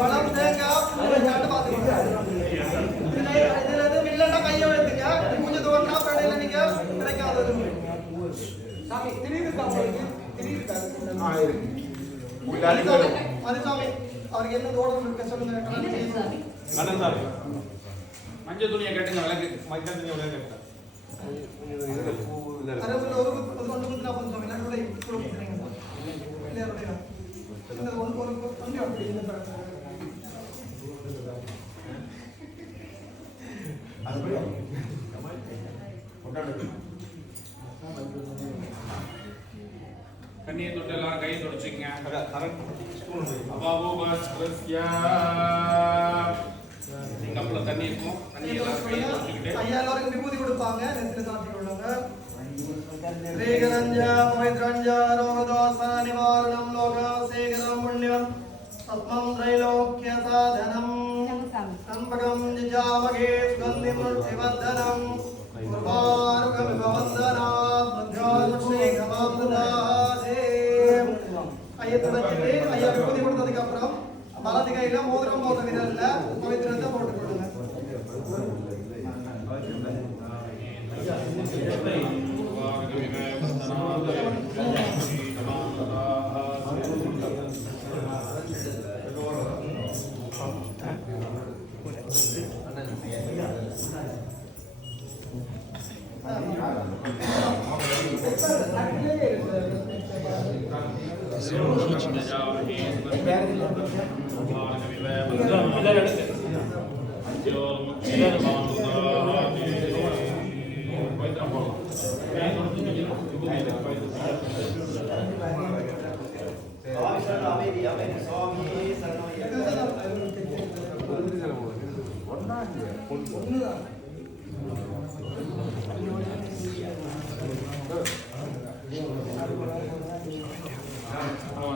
வளம் தேங்காய் இதுல எதுவும் இல்லைன்னா கையை வைத்துங்க. பூஜை தோணுனா கடையில நீங்க கிடைக்காதது. மதுசாமி அவருக்கு என்ன தோட்டம் இருக்க சொல்லுங்க. மஞ்சள் துணியை கட்டுங்க விளக்கு. கண்ணியை தொட்டு எல்லாரும் கையை தொடச்சுங்க. நீங்க அப்பல தண்ணி இருக்கும். தண்ணி எல்லாரும் கையை தொடச்சுக்கிட்டு ஐயா எல்லாருக்கும் விபூதி கொடுப்பாங்க. நெத்தில சாத்தி கொள்ளுங்க. ஸ்ரீகரஞ்ச பவித்ரஞ்ச ரோகதோஷ நிவாரணம் லோகசேகரம் புண்ணியம் சத்மம் த்ரைலோக்கிய சாதனம் சம்பகம் ஜாமகே சுகந்திம் முர்த்திவர்தனம் உர்வாருகம் விபவந்தனா மத்யானுஷேகமாம் ததாதே. ஐயா தொடச்சிட்டு ஐயா விபூதி கொடுத்ததுக்கு அப்புறம் வலது கையில மோதிரம் போட்ட விரல்ல பவித்திரத்தை போட்டுக் கொள்ளுங்க.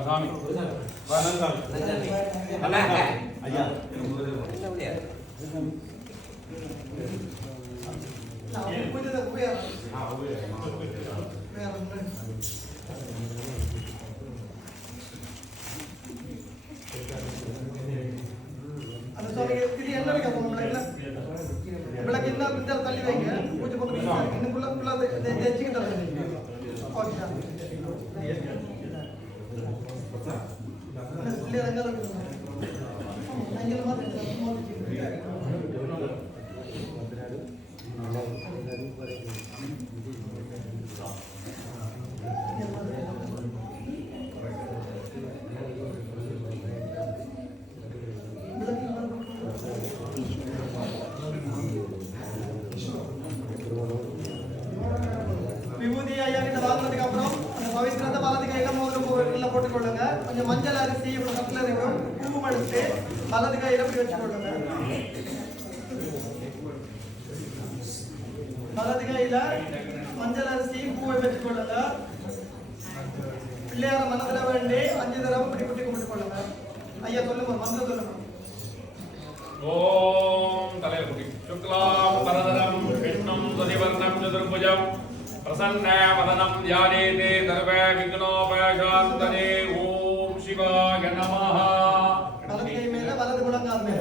சாமி ஐயா அந்த சுவாமிக்கு திரி என்ன வைக்க போகணும்ல விளக்கு என்ன கொஞ்சம் தள்ளி வைங்க. பூஜை பண்ணி இன்னும் ஃபுல்லா தேய்ச்சிக்கிட்டு ஓகே பிள்ளையார் எங்க இருக்கு? அங்கே மாதிரி விபூதி ஐயா கிட்ட வாங்கினதுக்கு அப்புறம் அந்த பவித்திரத்தை வலது கையில மோதிரம் போட்டுக் கொள்ளுங்க. கொஞ்சம் மஞ்சள் அரிசி இவ்வளவு கட்டில இருக்கும். குங்குமம் எடுத்து வலது கையில இப்படி வச்சு கொள்ளுங்க. வலது கையில மஞ்சள் அரிசி பூவை வச்சு கொள்ளுங்க. பிள்ளையார மனதில வேண்டி 5 தடவை இப்படி குட்டி கும்பிட்டு கொள்ளுங்க. ஐயா சொல்லுங்க மந்திரம் சொல்லுங்க. ஓம் தலைகுடி சுக்லாம் பரதரம் விஷ்ணும் துதிவர்ணம் சதுர்புஜம் பிரசன்ன வதனம் தியானேதே சர்வே விக்னோபசாந்ததே. ஓம் சிவாய நமஹ. வலது கை மேல வலது முழங்கால் மேல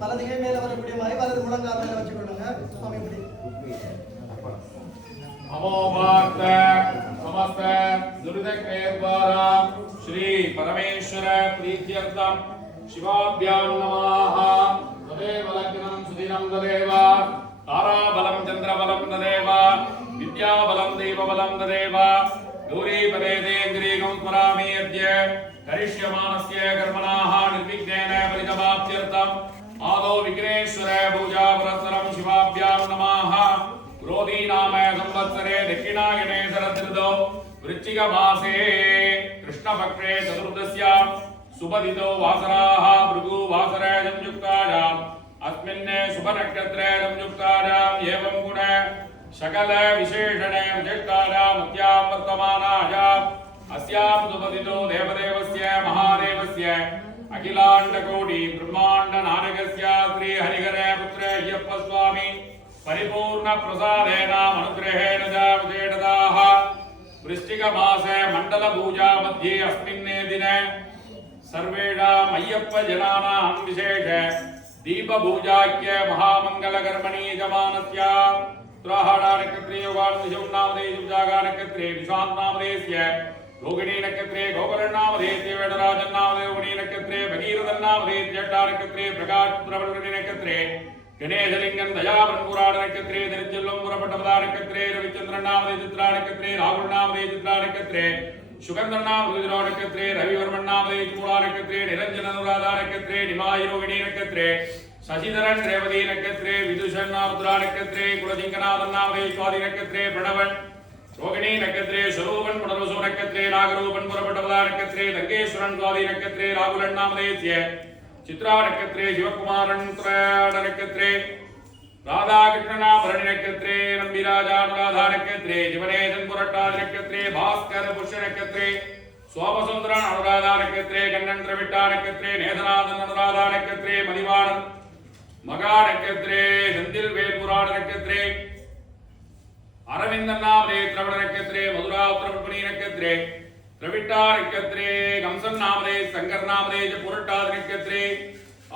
வலது கை மேல வரக்கூடிய மாதிரி வலது முழங்கால் மேல வச்சு கொள்ளுங்க. சுவாமி இப்படி அமோபாத்த சமஸ்த துரிதக்ரேத்வாரா ஸ்ரீ பரமேஸ்வர பிரீத்யர்த்தம் சிவாभ्यां नमः. तदेव लग्नं सुदिनं तदेव ताराबलं चन्द्रबलं तदेव विद्याबलं देवबलं तदेव गौरीपदेन्द्रियं स्मरामि अद्य करिष्यमाणस्य कर्मणाः निर्विघ्नेन परिसमाप्त्यर्थम् आदौ विघ्नेश्वर पूजा पुरस्सरं शिवाभ्यां नमः. क्रोधी नाम संवत्सरे दक्षिणायने शरदृतौ वृश्चिक मासे कृष्णपक्षे चतुर्दश्यां सुपदितो वासराः भृगु वासरे संयुक्तायाम् अस्मिन् शुभनक्षत्रे संयुक्तायाम् एवं गुण सकल विशेषणे विशिष्टायाम् अत्यां वर्तमानायाम् अस्यां सुपदितो देवदेवस्य महादेवस्य अखिलाण्डकोटि ब्रह्माण्ड नायकस्य श्री हरिहर पुत्र अय्यप्प स्वामी परिपूर्ण प्रसादेन अनुग्रहेण च विशेषताः वृश्चिक मासे मंडल पूजा मध्ये अस्मिन् दिने सर्वेषाम् अय्यप्प जनानां विशेष दीप पूजाख्य महामंगल कर्मणि यजमानस्य उत्तरायण नक्षत्रे योगानुशं नामधे जागा नक्षत्रे विशाल नामधेस्य रोहिणी नक्षत्रे गोकर्ण नामधेस्य वेदराजन नामधे रोहिणी नक्षत्रे भगीरथन नामधे ज्येष्ठा नक्षत्रे प्रकाश पुत्रवर्णि नक्षत्रे गणेशलिंगन दयावन पुराण नक्षत्रे दरिद्रल्लम पुरपटपदा नक्षत्रे रविचंद्रन नामधे चित्रा नक्षत्रे राहुल नामधे चित्रा नक्षत्रे सुगंधन नामधे नक्षत्रे रविवर्मन नामधे मूला नक्षत्रे निरंजन अनुराधा नक्षत्रे निमाय रोहिणी नक्षत्रे शशिधरन रेवती नक्षत्रे विदुषन रुद्रा नक्षत्रे कुलजिंगनाथन नामधे स्वाति नक्षत्रे प्रणवन रोहिणी नक्षत्रे स्वरूपन पुनर्वसु नक्षत्रे नागरूपन पुरपटपदा नक्षत्रे दंगेश्वरन स्वाति नक्षत्रे राहुलन नामधेस्य चित्रा नक्षत्रे शिवकुमारन त्रयण नक्षत्रे राधाकृष्णनाभरणि नक्षत्रे नंबिराजानुराधा नक्षत्रे जीवनेशन पुरट्टादि नक्षत्रे भास्कर पुष्य नक्षत्रे सोमसुंदरन अनुराधा नक्षत्रे कन्नन त्रिविट्टा नक्षत्रे नेधनाथन अनुराधा नक्षत्रे मदिवाणन मगा नक्षत्रे सेंथिल वेलपुराण नक्षत्रे अरविंदन नामधे त्रवण नक्षत्रे मधुरा उत्तरपणि नक्षत्रे त्रिविट्टा नक्षत्रे कंसन नामधे शंकर नामधे पुरट्टादि नक्षत्रे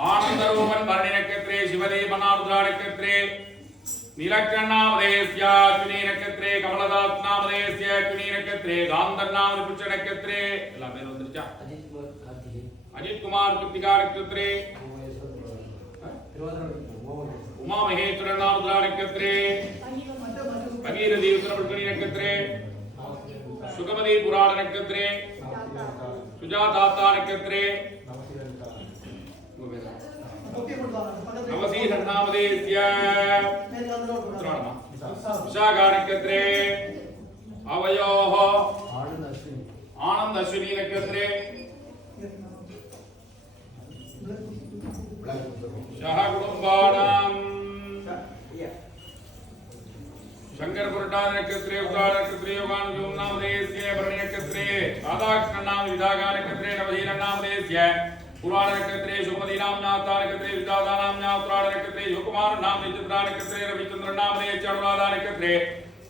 आनंदरूपन भरणि नक्षत्रे शिवदेव नारुद्रा नक्षत्रे नीलकंठ नामधेस्य अश्विनी नक्षत्रे कमलदास नामधेस्य अश्विनी नक्षत्रे गांधर नामधे पुष्य नक्षत्रे எல்லா பேரும் வந்துருச்சா अजित कुमार कृतिका नक्षत्रे उमा महेश्वर नारुद्रा नक्षत्रे भगीरथी उत्तरपल्कणी नक्षत्रे सुगमदी पुराण नक्षत्रे सुजाता नक्षत्रे नवसी नामधेस्य विशाखा नक्षत्रे अवयोः आनंद अश्विनी नक्षत्रे शह कुटुंबानां शंकर पुरट्टादि नक्षत्रे उत्तरायण नक्षत्रे योगानुशं नामधेस्य भरणि नक्षत्रे राधाकृष्ण नाम विदागा नक्षत्रे नवजीवन नामधेस्य पुराण नक्षत्रे सुमति नाम नाता नक्षत्रे विदादा नाम उत्तरायण नक्षत्रे शिवकुमार नाम चित्रा नक्षत्रे रविचंद्र नामधेस्य अनुराधा नक्षत्रे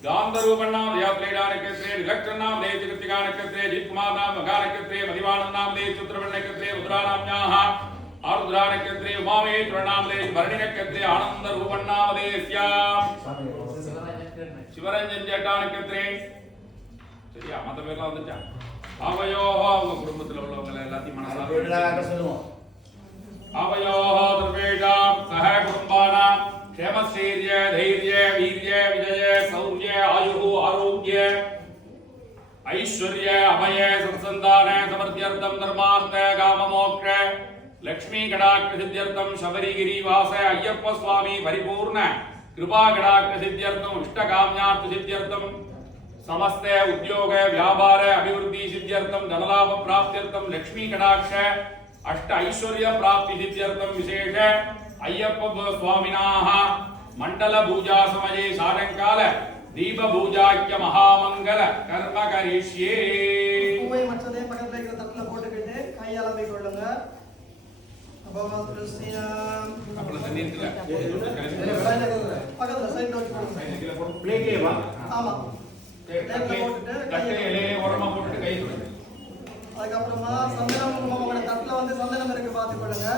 गांधरूपन नाम यात्रेडा नक्षत्रे निलक्षण नामधेस्य कृतिका नक्षत्रे जित कुमार नाम मघा नक्षत्रे मदिवाणन नामधेस्य उत्तरवर्ण नक्षत्रे रुद्रा नाम्याः आरुद्रा नक्षत्रे उमामेश्वर नामधेस्य भरणि नक्षत्रे आनंद रूपन नामधेस्य शिवरंजन जटा नक्षत्रे சரியா மத்த பேர்லாம் வந்துச்சா அவயோஹ உங்க குடும்பத்துல உள்ளவங்க எல்லாத்தையும் மனசார சொல்லுவோம் அவயோஹ துர்வேஷாம் சஹ குடும்பானாம் क्षेमस्थैर्य धैर्य वीर्य विजय शौर्य आयु आरोग्य ऐश्वर्य अभय संसंधान समृद्ध्यर्थम धर्मार्थ काम मोक्ष लक्ष्मी कटाक्ष सिद्ध्यर्थम शबरिगिरी वास अय्यप्प स्वामी परिपूर्ण कृपा कटाक्ष सिद्ध्यर्थम इष्ट काम्यार्थ सिद्ध्यर्थम समस्त उद्योग व्यापार अभिवृद्धि सिद्ध्यर्थम धनलाभ प्राप्त्यर्थम लक्ष्मी कटाक्ष अष्ट ऐश्वर्य प्राप्ति सिद्ध्यर्थम विशेष अय्यप्प स्वामिनाः मंडल पूजा समये सायंकाल दीप पूजाख्य महामंगल कर्म करिष्ये பூவை மற்றதே பக்கத்துல இருக்கிற தட்டுல போட்டுக்கிட்டு கையால வை கொள்ளுங்க அபவத்ருஸ்யாம் அப்பள தண்ணி இருக்குல பக்கத்துல சைடுல வச்சு போடுங்க பிளேட்லயே வா ஆமா பிளேட்ல போட்டுட்டு கையிலே ஓரமா போட்டுட்டு கை தொடுங்க அதுக்கு அப்புறமா சந்தனம் உங்களோட தட்டுல வந்து சந்தனம் இருக்கு பாத்து கொள்ளுங்க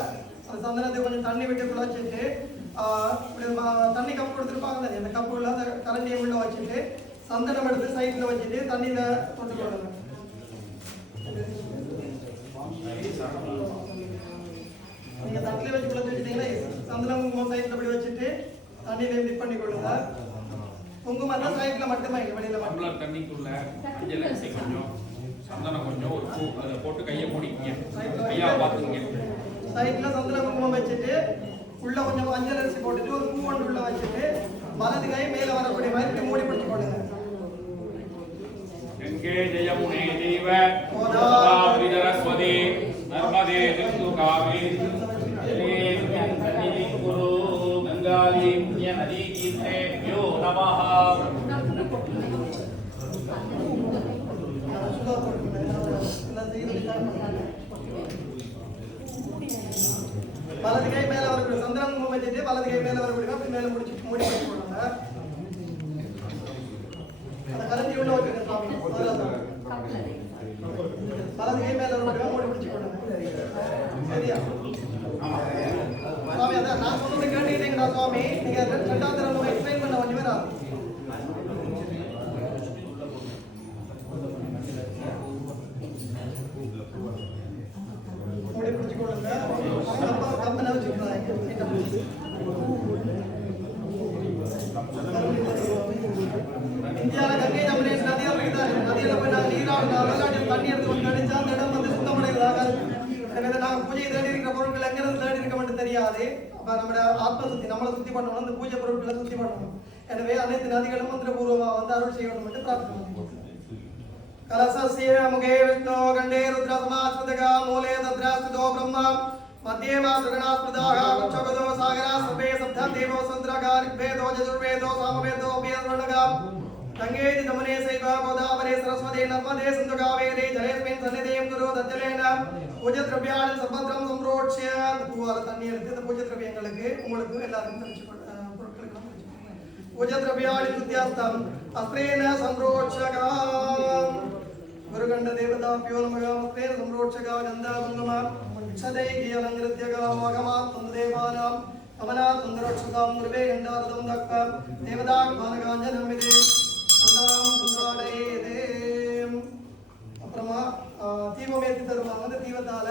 அந்த சந்தனத்தை கொஞ்சம் தண்ணி விட்டு குழச்சிட்டு தண்ணி கப் கொடுத்துருப்பாங்கல்ல அந்த கப்புல அந்த கரண்டியை உள்ள வச்சுட்டு சந்தனம் எடுத்து சைட்ல வச்சுட்டு தண்ணியில தொட்டு கொள்ளுங்க நீங்க தட்டில வச்சு குழச்சி வச்சுட்டீங்கன்னா சந்தனம் குங்குமம் சைட்ல அப்படி வச்சுட்டு தண்ணியில டிப் பண்ணி கொள்ளுங்க குங்குமம் சைட்ல மட்டுமே வெளியில டம்ளர் தண்ணிக்குள்ள மஞ்சள் அரிசி கொஞ்சம் சந்தனம் கொஞ்சம் ஒரு பூ அதை போட்டு கையை மூடிக்கங்க கையா பாத்துங்க சைட்ல சந்தன குங்குமம் வச்சுட்டு உள்ள கொஞ்சம் மஞ்சள் அரிசி போட்டுட்டு ஒரு பூ ஒன்று உள்ள வச்சுட்டு வலது கை மேல வரக்கூடிய மாதிரி இப்படி மூடி பிடிச்சு கொள்ளுங்க. गंगे जयमुने देव गोदावरी सरस्वती नर्मदे सिंधु कावेरी जलेस्मिन् सन्निधिं कुरु गंगाली पुण्य नदी तीर्थेभ्यो नमः வலது கை மேல வரக்கூடிய சந்திரன் குங்குமம் வச்சுட்டு வலது கை மேல வரக்கூடிய அப்படி மேல மூடி பிடிச்சு கொள்ளுங்க. அந்த கரண்டி உள்ள வச்சுருங்க சாமி. வலது கை மேல வரக்கூடிய மூடி பிடிச்சு கொள்ளுங்க. சரியா சுவாமி? அதான் நான் சொன்னது கேட்டீங்கன்னா சுவாமி, நீங்க ரெண்டாவது தடவை எக்ஸ்பிளைன் பண்ண ஒன்றுமே நான் மூடி பிடிச்சு கொள்ளுங்க. கம்பனை வச்சுக்கிறாங்க. இந்தியாவில் கங்கை ஜமுனை நதிகள் இருக்குதான். நதியில் போய் நாங்கள் நீராடினாலும் தண்ணி எடுத்து கொண்டு அடிச்சா அந்த இடம் வந்து சுத்தமடைவதாக. எனவே நாங்கள் பூஜை தேடி இருக்கிற பொருட்கள் எங்கிருந்து தேடி இருக்க மட்டும் தெரியாது. நம்மளோட ஆத்ம சுத்தி, நம்மளை சுத்தி பண்ணணும், இந்த பூஜை பொருட்களை சுத்தி பண்ணணும். எனவே அனைத்து நதிகளும் மந்திரபூர்வமாக வந்து அருள் செய்யணும் என்று பிரார்த்தனை. கலசஸ்ய முகே விஷ்ணு கண்டே ருத்ரசமாஸ்ருதகா மூலே தத்ராஸ்துதோ பிரம்மா मध्ये मातृगणास्पदाः उच्चगतो सागरा सर्वे सप्त देवो सन्द्रगा ऋग्वेदो यजुर्वेदो सामवेदो अभ्यर्वर्णगा गङ्गेति दमने सैव गोदावरी सरस्वती नर्मदे सिन्धु कावेरी जलेस्मिन् सन्निधिं कुरु तज्जलेन பூஜ்யத்ரவியாணி சம்பத்ரம் சம்ரோட்சிய. பூவால தண்ணி எடுத்து இந்த பூஜ்யத்ரவியங்களுக்கு உங்களுக்கு எல்லாருக்கும் தெரிஞ்சு பொருட்களுக்கு பூஜ்யத்ரவியாணி துத்தியாஸ்தம் அஸ்ரேன சம்ரோட்சகா गुरुगंड देवताभ्यो नमः. अस्रेण संरोक्षका गंधा कुङ्कुमा क्षदैः अलङ्कृत्यका वागमात् तन्देवानां कमनात् सुन्दरोक्षतां गुरुवे गण्डारदं दक्वा देवताग्मानकाञ्जनमिदे अन्दां सुन्दराडयेदे. அப்புறமா தீபம் ஏற்றி தருவாங்க. அந்த தீபத்தால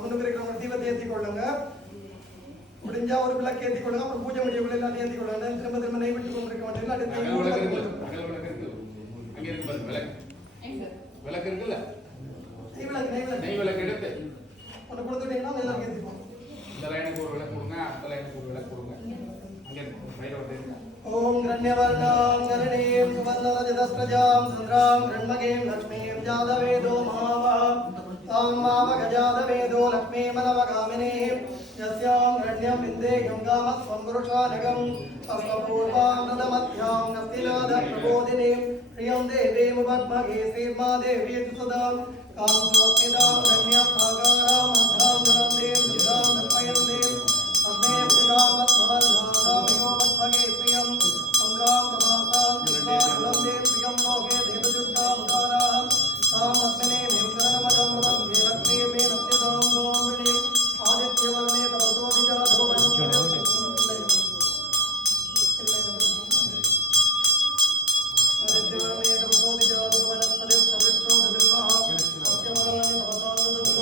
முன்னுக்கு இருக்கிறவங்க தீபத்தை ஏற்றி கொள்ளுங்க. முடிஞ்சா ஒரு விளக்கு ஏற்றி கொள்ளுங்க. அப்புறம் பூஜை முடிவுகள் எல்லாம் ஏற்றி கொள்ளுங்க. திரும்ப திரும்ப நெய் விட்டு கொண்டிருக்க மாட்டீங்க. விளக்கு இருக்குல்ல, நெய் விளக்கு எடுத்து ஒன்று கொடுத்துட்டீங்கன்னா எல்லாம் ஏற்றிப்போம். இந்த லைனுக்கு ஒரு விளக்கு கொடுங்க, அந்த லைனுக்கு ஒரு விளக்கு கொடுங்க. அங்கே பைரவத்தை ஓம் கண்யவர்ணாம் கருணீம் சுவர்ணரஜதஸ்ரஜாம் சந்திராம் கிரண்மகீம் லக்ஷ்மீம் ஜாதவேதோ மகாவஹ தாம் மாவகஜாதவேதோ லக்ஷ்மீமனவகாமினீம் யஸ்யாம் ரண்யம் விந்தேயம் காமஸ்வம் புருஷானகம் அஸ்மபூர்வாம் ரதமத்யாம் நஸ்திநாத பிரபோதினீம் பிரியம் தேவீம் பத்மகே ஸ்ரீர்மா தேவி சுததாம் காமஸ்வஸ்மிதாம் ரண்யப்ராகாராம் அந்தாம் ஜலந்தேம் ஜிதாம் தத்மயந்தேம் அஸ்மே பிதாமத்மவர்தாதாமிகோ பத்மகே ஸ்ரீயம் சந்திராம் பிரபாசாம் ஜிதாம் ஸ்ரீயம் லோகே தேவஜுட்டாம் உதாராம் தாம் அஸ்மினே மேம்கரணமஜம் பிரபத்யே லக்ஷ்மீ மே நஸ்யதாம் லோமிணீம் ஆதித்யவர்ணே தபசோதிஜாதோ ஆதித்யவர்ணே தபசோதிஜாதோ வனஸ்பதிஸ்தவிஷ்ணோ தவிர்மஹ சத்யவர்ணே தபசாந்ததோ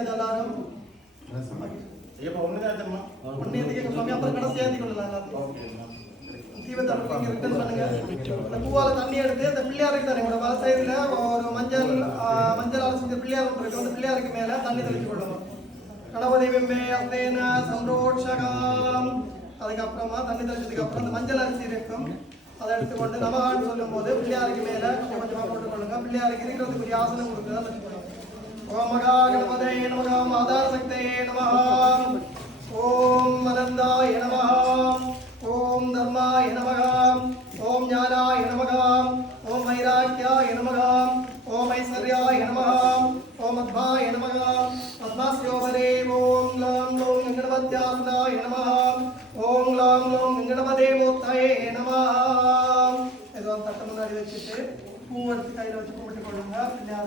சேர்ந்து எல்லாரும் ஒன்னேத்துக்கு சுவாமி அப்புறம் கடை சேர்ந்து கொள்ளலாம் எல்லாத்தையும் தீபத்தை ரிட்டர்ன் பண்ணுங்க. இந்த பூவால தண்ணி எடுத்து அந்த பிள்ளையாருக்கு தானே உங்களோட வல சைடுல ஒரு மஞ்சள் அலசி பிள்ளையார் இருக்கு அந்த பிள்ளையாருக்கு மேல தண்ணி தெளிச்சு கொள்ளணும். கணபதி பிம்பே அஸ்தேன சம்ரோட்சகாம். அதுக்கப்புறமா தண்ணி தெளிச்சதுக்கு அப்புறம் அந்த மஞ்சள் அரிசி இருக்கும் அதை எடுத்துக்கொண்டு நமகான்னு சொல்லும் போது பிள்ளையாருக்கு மேல கொஞ்சம் கொஞ்சமா போட்டுக்கொள்ளுங்க. பிள்ளையாருக்கு இருக்கிறதுக்குரிய ஆசனம் கொடுக்குறதா வச்சுக்கணும். ஓம் மகா கணபதே நமகா மாதா சக்தே நமஹா. ஓம் அனந்தாய நமஹா. ஓம் தர்மாய நமஹ. ஓம் ஞானாய நமஹ. ஓம் வைராக்கியாய நமஹ. ஓம் ஐஸ்வர்யாய நமஹ. ஓம் அத்மாய நமஹ. பத்மாஸ்யோபரே. ஓம் லாம் லோம் கணபத்யாசனாய நமஹ. ஓம் லாம் லோம் கணபதே மூர்த்தயே நமஹ. ஏதோ தட்டு முன்னாடி வச்சுட்டு பூ எடுத்து கையில் வச்சு கும்பிட்டு கொள்ளுங்க. பிள்ளையார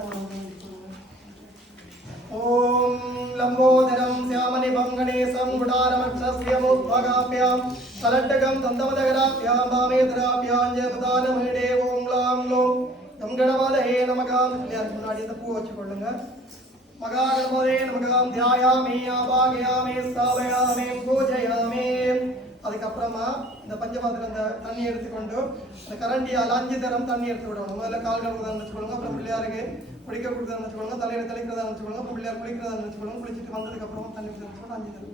ஓம் லம்போதரம் சியாமணிபம் கணேசம் குடாரமட்சஸ்யமுத்பகாப்யாம் கலட்டகம் தந்தமதகராப்யாம் பாமேதராப்யாம் ஜெபதானமேடே. ஓம் லாம் லோம் கம் கணபதே நமகாம். பிள்ளையாருக்கு முன்னாடி இந்த பூ வச்சு கொள்ளுங்க. மகா கணபதே நமகாம் தியாயாமே ஆபாகயாமே ஸ்தாபயாமே பூஜயாமே. அதுக்கப்புறமா இந்த பஞ்சபாத்திரம் இந்த தண்ணி எடுத்துக்கொண்டு இந்த கரண்டியால் 5 தரம் தண்ணி எடுத்து விடணும். முதல்ல கால்கள் வச்சுக்கொள்ளுங்க. அப்புறம் பிள்ளையாருக்கு குளிக்க கொடுத்தா நினச்சிக்கொள்ளுங்க. தலையில தெளிக்கிறதா நினச்சிக்கொள்ளுங்க. அப்புறம் பிள்ளையார் குளிக்கிறதா நினச்சிக்கொள்ளுங்க. குளிச்சுட்டு வந்ததுக்கு அப்புறமா தண்ணி நினச்சிக்கொள்ளுங்க. 5 தரம்.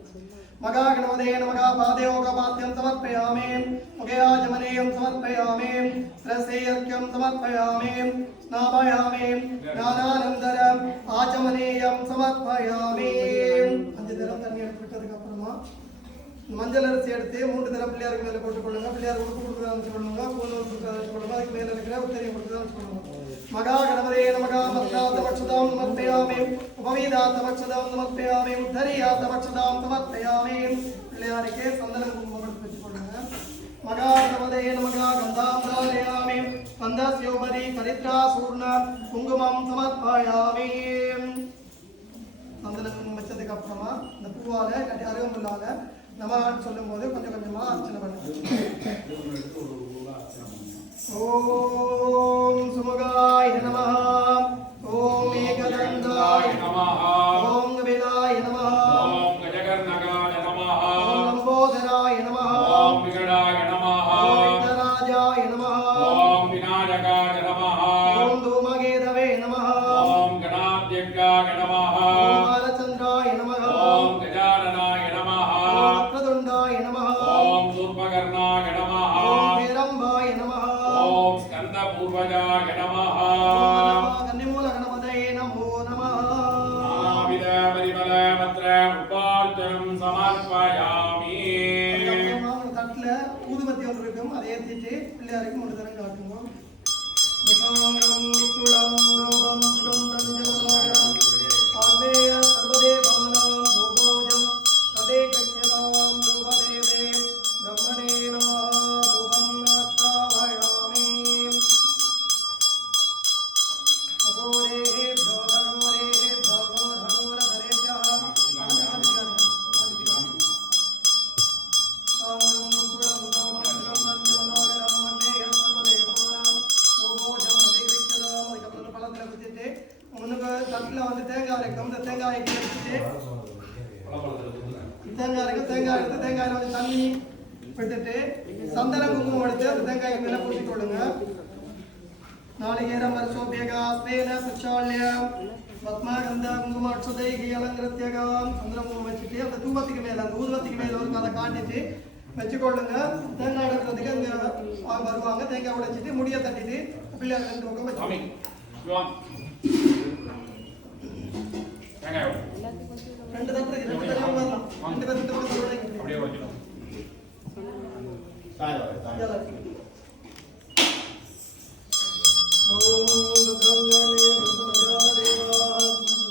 மகா கணபதே நமகா பாதயோகபாத்தியம் சமர்ப்பயாமே. முகயாஜமனேயம் சமர்ப்பயாமே. சிரசேயர்க்கியம் சமர்ப்பயாமே. ஸ்நாபயாமே. ஞானானந்தரம் ஆச்சமனேயம் சமர்ப்பயாமே. 5 தரம் தண்ணி எடுத்து விட்டதுக்கு அப்புறமா மஞ்சள் அரிசி எடுத்து 3 தரம் பிள்ளையாருக்கு மேலே போட்டுக்கொள்ளுங்க. பிள்ளையார் உடுப்பு கொடுக்குறதா நினச்சிக்கொள்ளுங்க. பூனூர் கொடுக்குறதா நினச்சிக்கொள்ளுங்க. அதுக்கு மேலே இருக்கிற உத்தரியம் கொடுக்குறதா நினச்சிக்கொள்ளுங்க. மகா கணபதே நமகா மத்யாதமக்ஷதாம் நமர்ப்பயாமே. உபவீதாதமக்ஷதாம் நமர்ப்பயாமே. உத்தரியாதமக்ஷதாம் நமர்ப்பயாமே. பிள்ளையாருக்கு சந்தனம் குங்குமம் எடுத்து வச்சுக்கொள்ளுங்க. மகா கணபதே நமகா கந்தாந்தாலயாமே. கந்தஸ்யோபரி கரித்ரா சூர்ண குங்குமம் சமர்ப்பயாமே. சந்தனம் குங்குமம் வச்சதுக்கு அப்புறமா இந்த பூவால அருகம்புல்லால நமகான்னு சொல்லும் போது கொஞ்சம் கொஞ்சமா அர்ச்சனை பண்ணுங்க. ஓம் சுமுகாய நமஹ. ஓம் ஏகதந்தாய நமஹ. ஓம் கபிலாய நமஹ. ஓம் கஜகர்ணகாய நமஹ. ஓம் லம்போதராய நமஹ. ஓம் விகடாய நமஹ. ஓம் விக்னராஜாய நமஹ. ஓம் விநாயகாய நமஹ. ஓம் தூமகேதவே நமஹ. ஓம் கணாத்யகாய நமஹ. ஓம் பாலச்சந்திராய நமஹ. ஓம் கஜானனாய நமஹ. ஓம் வக்ரதுண்டாய நமஹ. ஓம் சூர்பகர்ணாய நமஹ. ஓம் ஹேரம்பாய நமஹ. ஓம் ஸ்கந்தபூர்வஜாய நமஹ. ஓம் கன்னிமூல கணபதயே நமோ நமஹ. நானாவித பரிமள மத்ர உபார்ச்சனம் சமர்ப்பயாமி. அதுக்கப்புறமா ஒரு தட்டுல ஊதுபத்தி ஒன்று இருக்கும். அதை ஏற்றிட்டு பிள்ளையாருக்கு 3 தரம் காட்டுங்க. தசாங்கம் குலம் லோகம் சுகந்தம் ஜலசாகரம் ஆத்மேய சர்வதேவானாம் பூபோஜம் ததே கஷ்யதாம் ரூபதேவே பிரம்மணே நமः ரூபம் நாஸ்தாவயாமி. அகோரேभ्यो தகோரேभ्यो घोरघोरधरेभ्यः சாங்கம் குலம் லோகம் சுகந்தம் ஜலசாகரம் ஆத்மேய சர்வதேவானாம் பூபோஜம் ததே கஷ்யதாம். அதுக்கப்புறம் பழத்துல குத்திட்டு முன்னுக்கு தட்டுல வந்து தேங்காய் இருக்கும். இந்த தேங்காயை எடுத்துட்டு தேங்காய் எடுத்து தேங்காயில வந்து தண்ணி விட்டுட்டு சந்தன குங்குமம் எடுத்து அந்த தேங்காயை மேல பூசிக்கொள்ளுங்க. நாளிகேரம் வருஷோபியகாஸ்தேன சுச்சால்யம் பத்மகந்த குங்குமாட்சதைகி அலங்கிருத்தியகாம். சந்தன குங்குமம் வச்சுட்டு அந்த தூபத்துக்கு மேல அந்த ஊதுவத்துக்கு மேல ஒரு அதை காட்டிட்டு வச்சுக்கொள்ளுங்க. தேங்காய் எடுக்கிறதுக்கு அங்க வருவாங்க. தேங்காய் உடைச்சிட்டு முடிய தட்டிட்டு பிள்ளையார் 2 பக்கம் சாமி வச்சு சிவம் தேங்காய் 2 தட்டு 2 தரம் வரலாம். 2 பேருக்கு பக்கம் சொல்றீங்க. அப்படியே வச்சிடும். ஓம் பத்ரங்கலே பத்ரமஜாதேவாः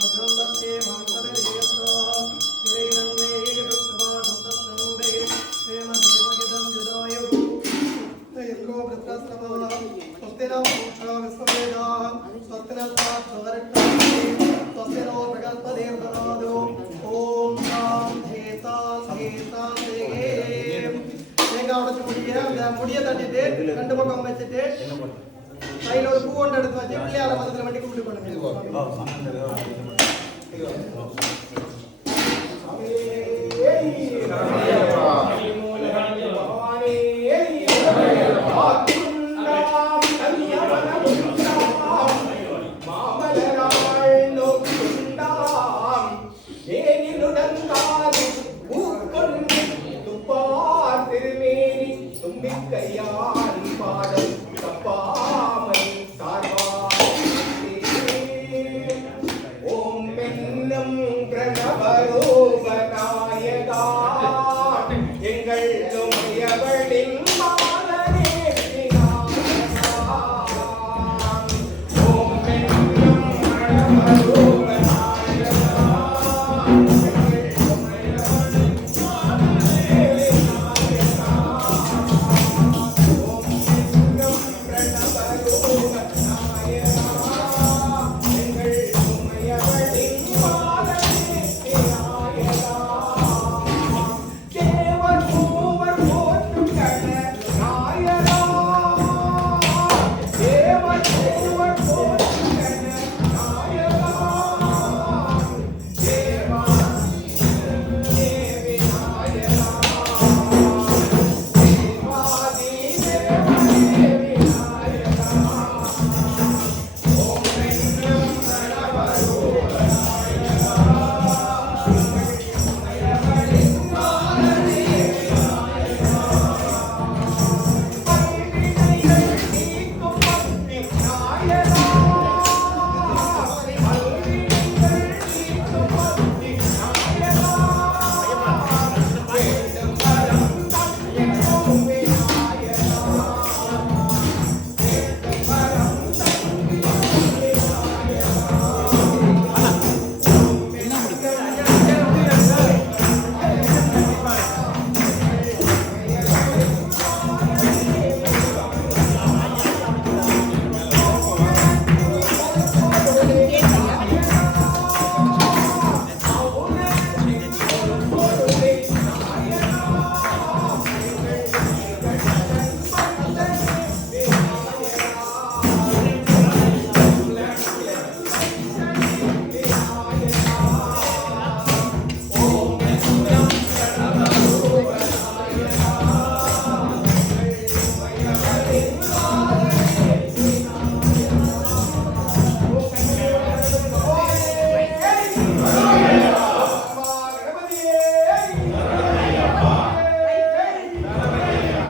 பத்ரம்பஸ்தே மாந்தவரேயஸ்தாம் திரைரங்கே ருத்வாகம் தத்தனுபே சேமதேவகிதம் ஜுதாயுः யங்கோ விருத்ரஸ்தமாः ஸ்வஸ்தினம் பூஷா விஸ்வவேதாः ஸ்வஸ்தினஸ்தாத்வரட்டாஸ்தே ஸ்வஸ்தினோ பிரகல்பதேர்தனாதோ. ஓம் சாந்தே சாந்தே சாந்தே. தேங்காய் உடைச்சு முடிய தட்டிட்டு 2 பக்கம் வச்சுட்டு கையில ஒரு பூ ஒன்று எடுத்து வச்சு பிள்ளையார மதத்துல மட்டும் கும்பிட்டு பண்ணுங்க. தும்பிக்கையா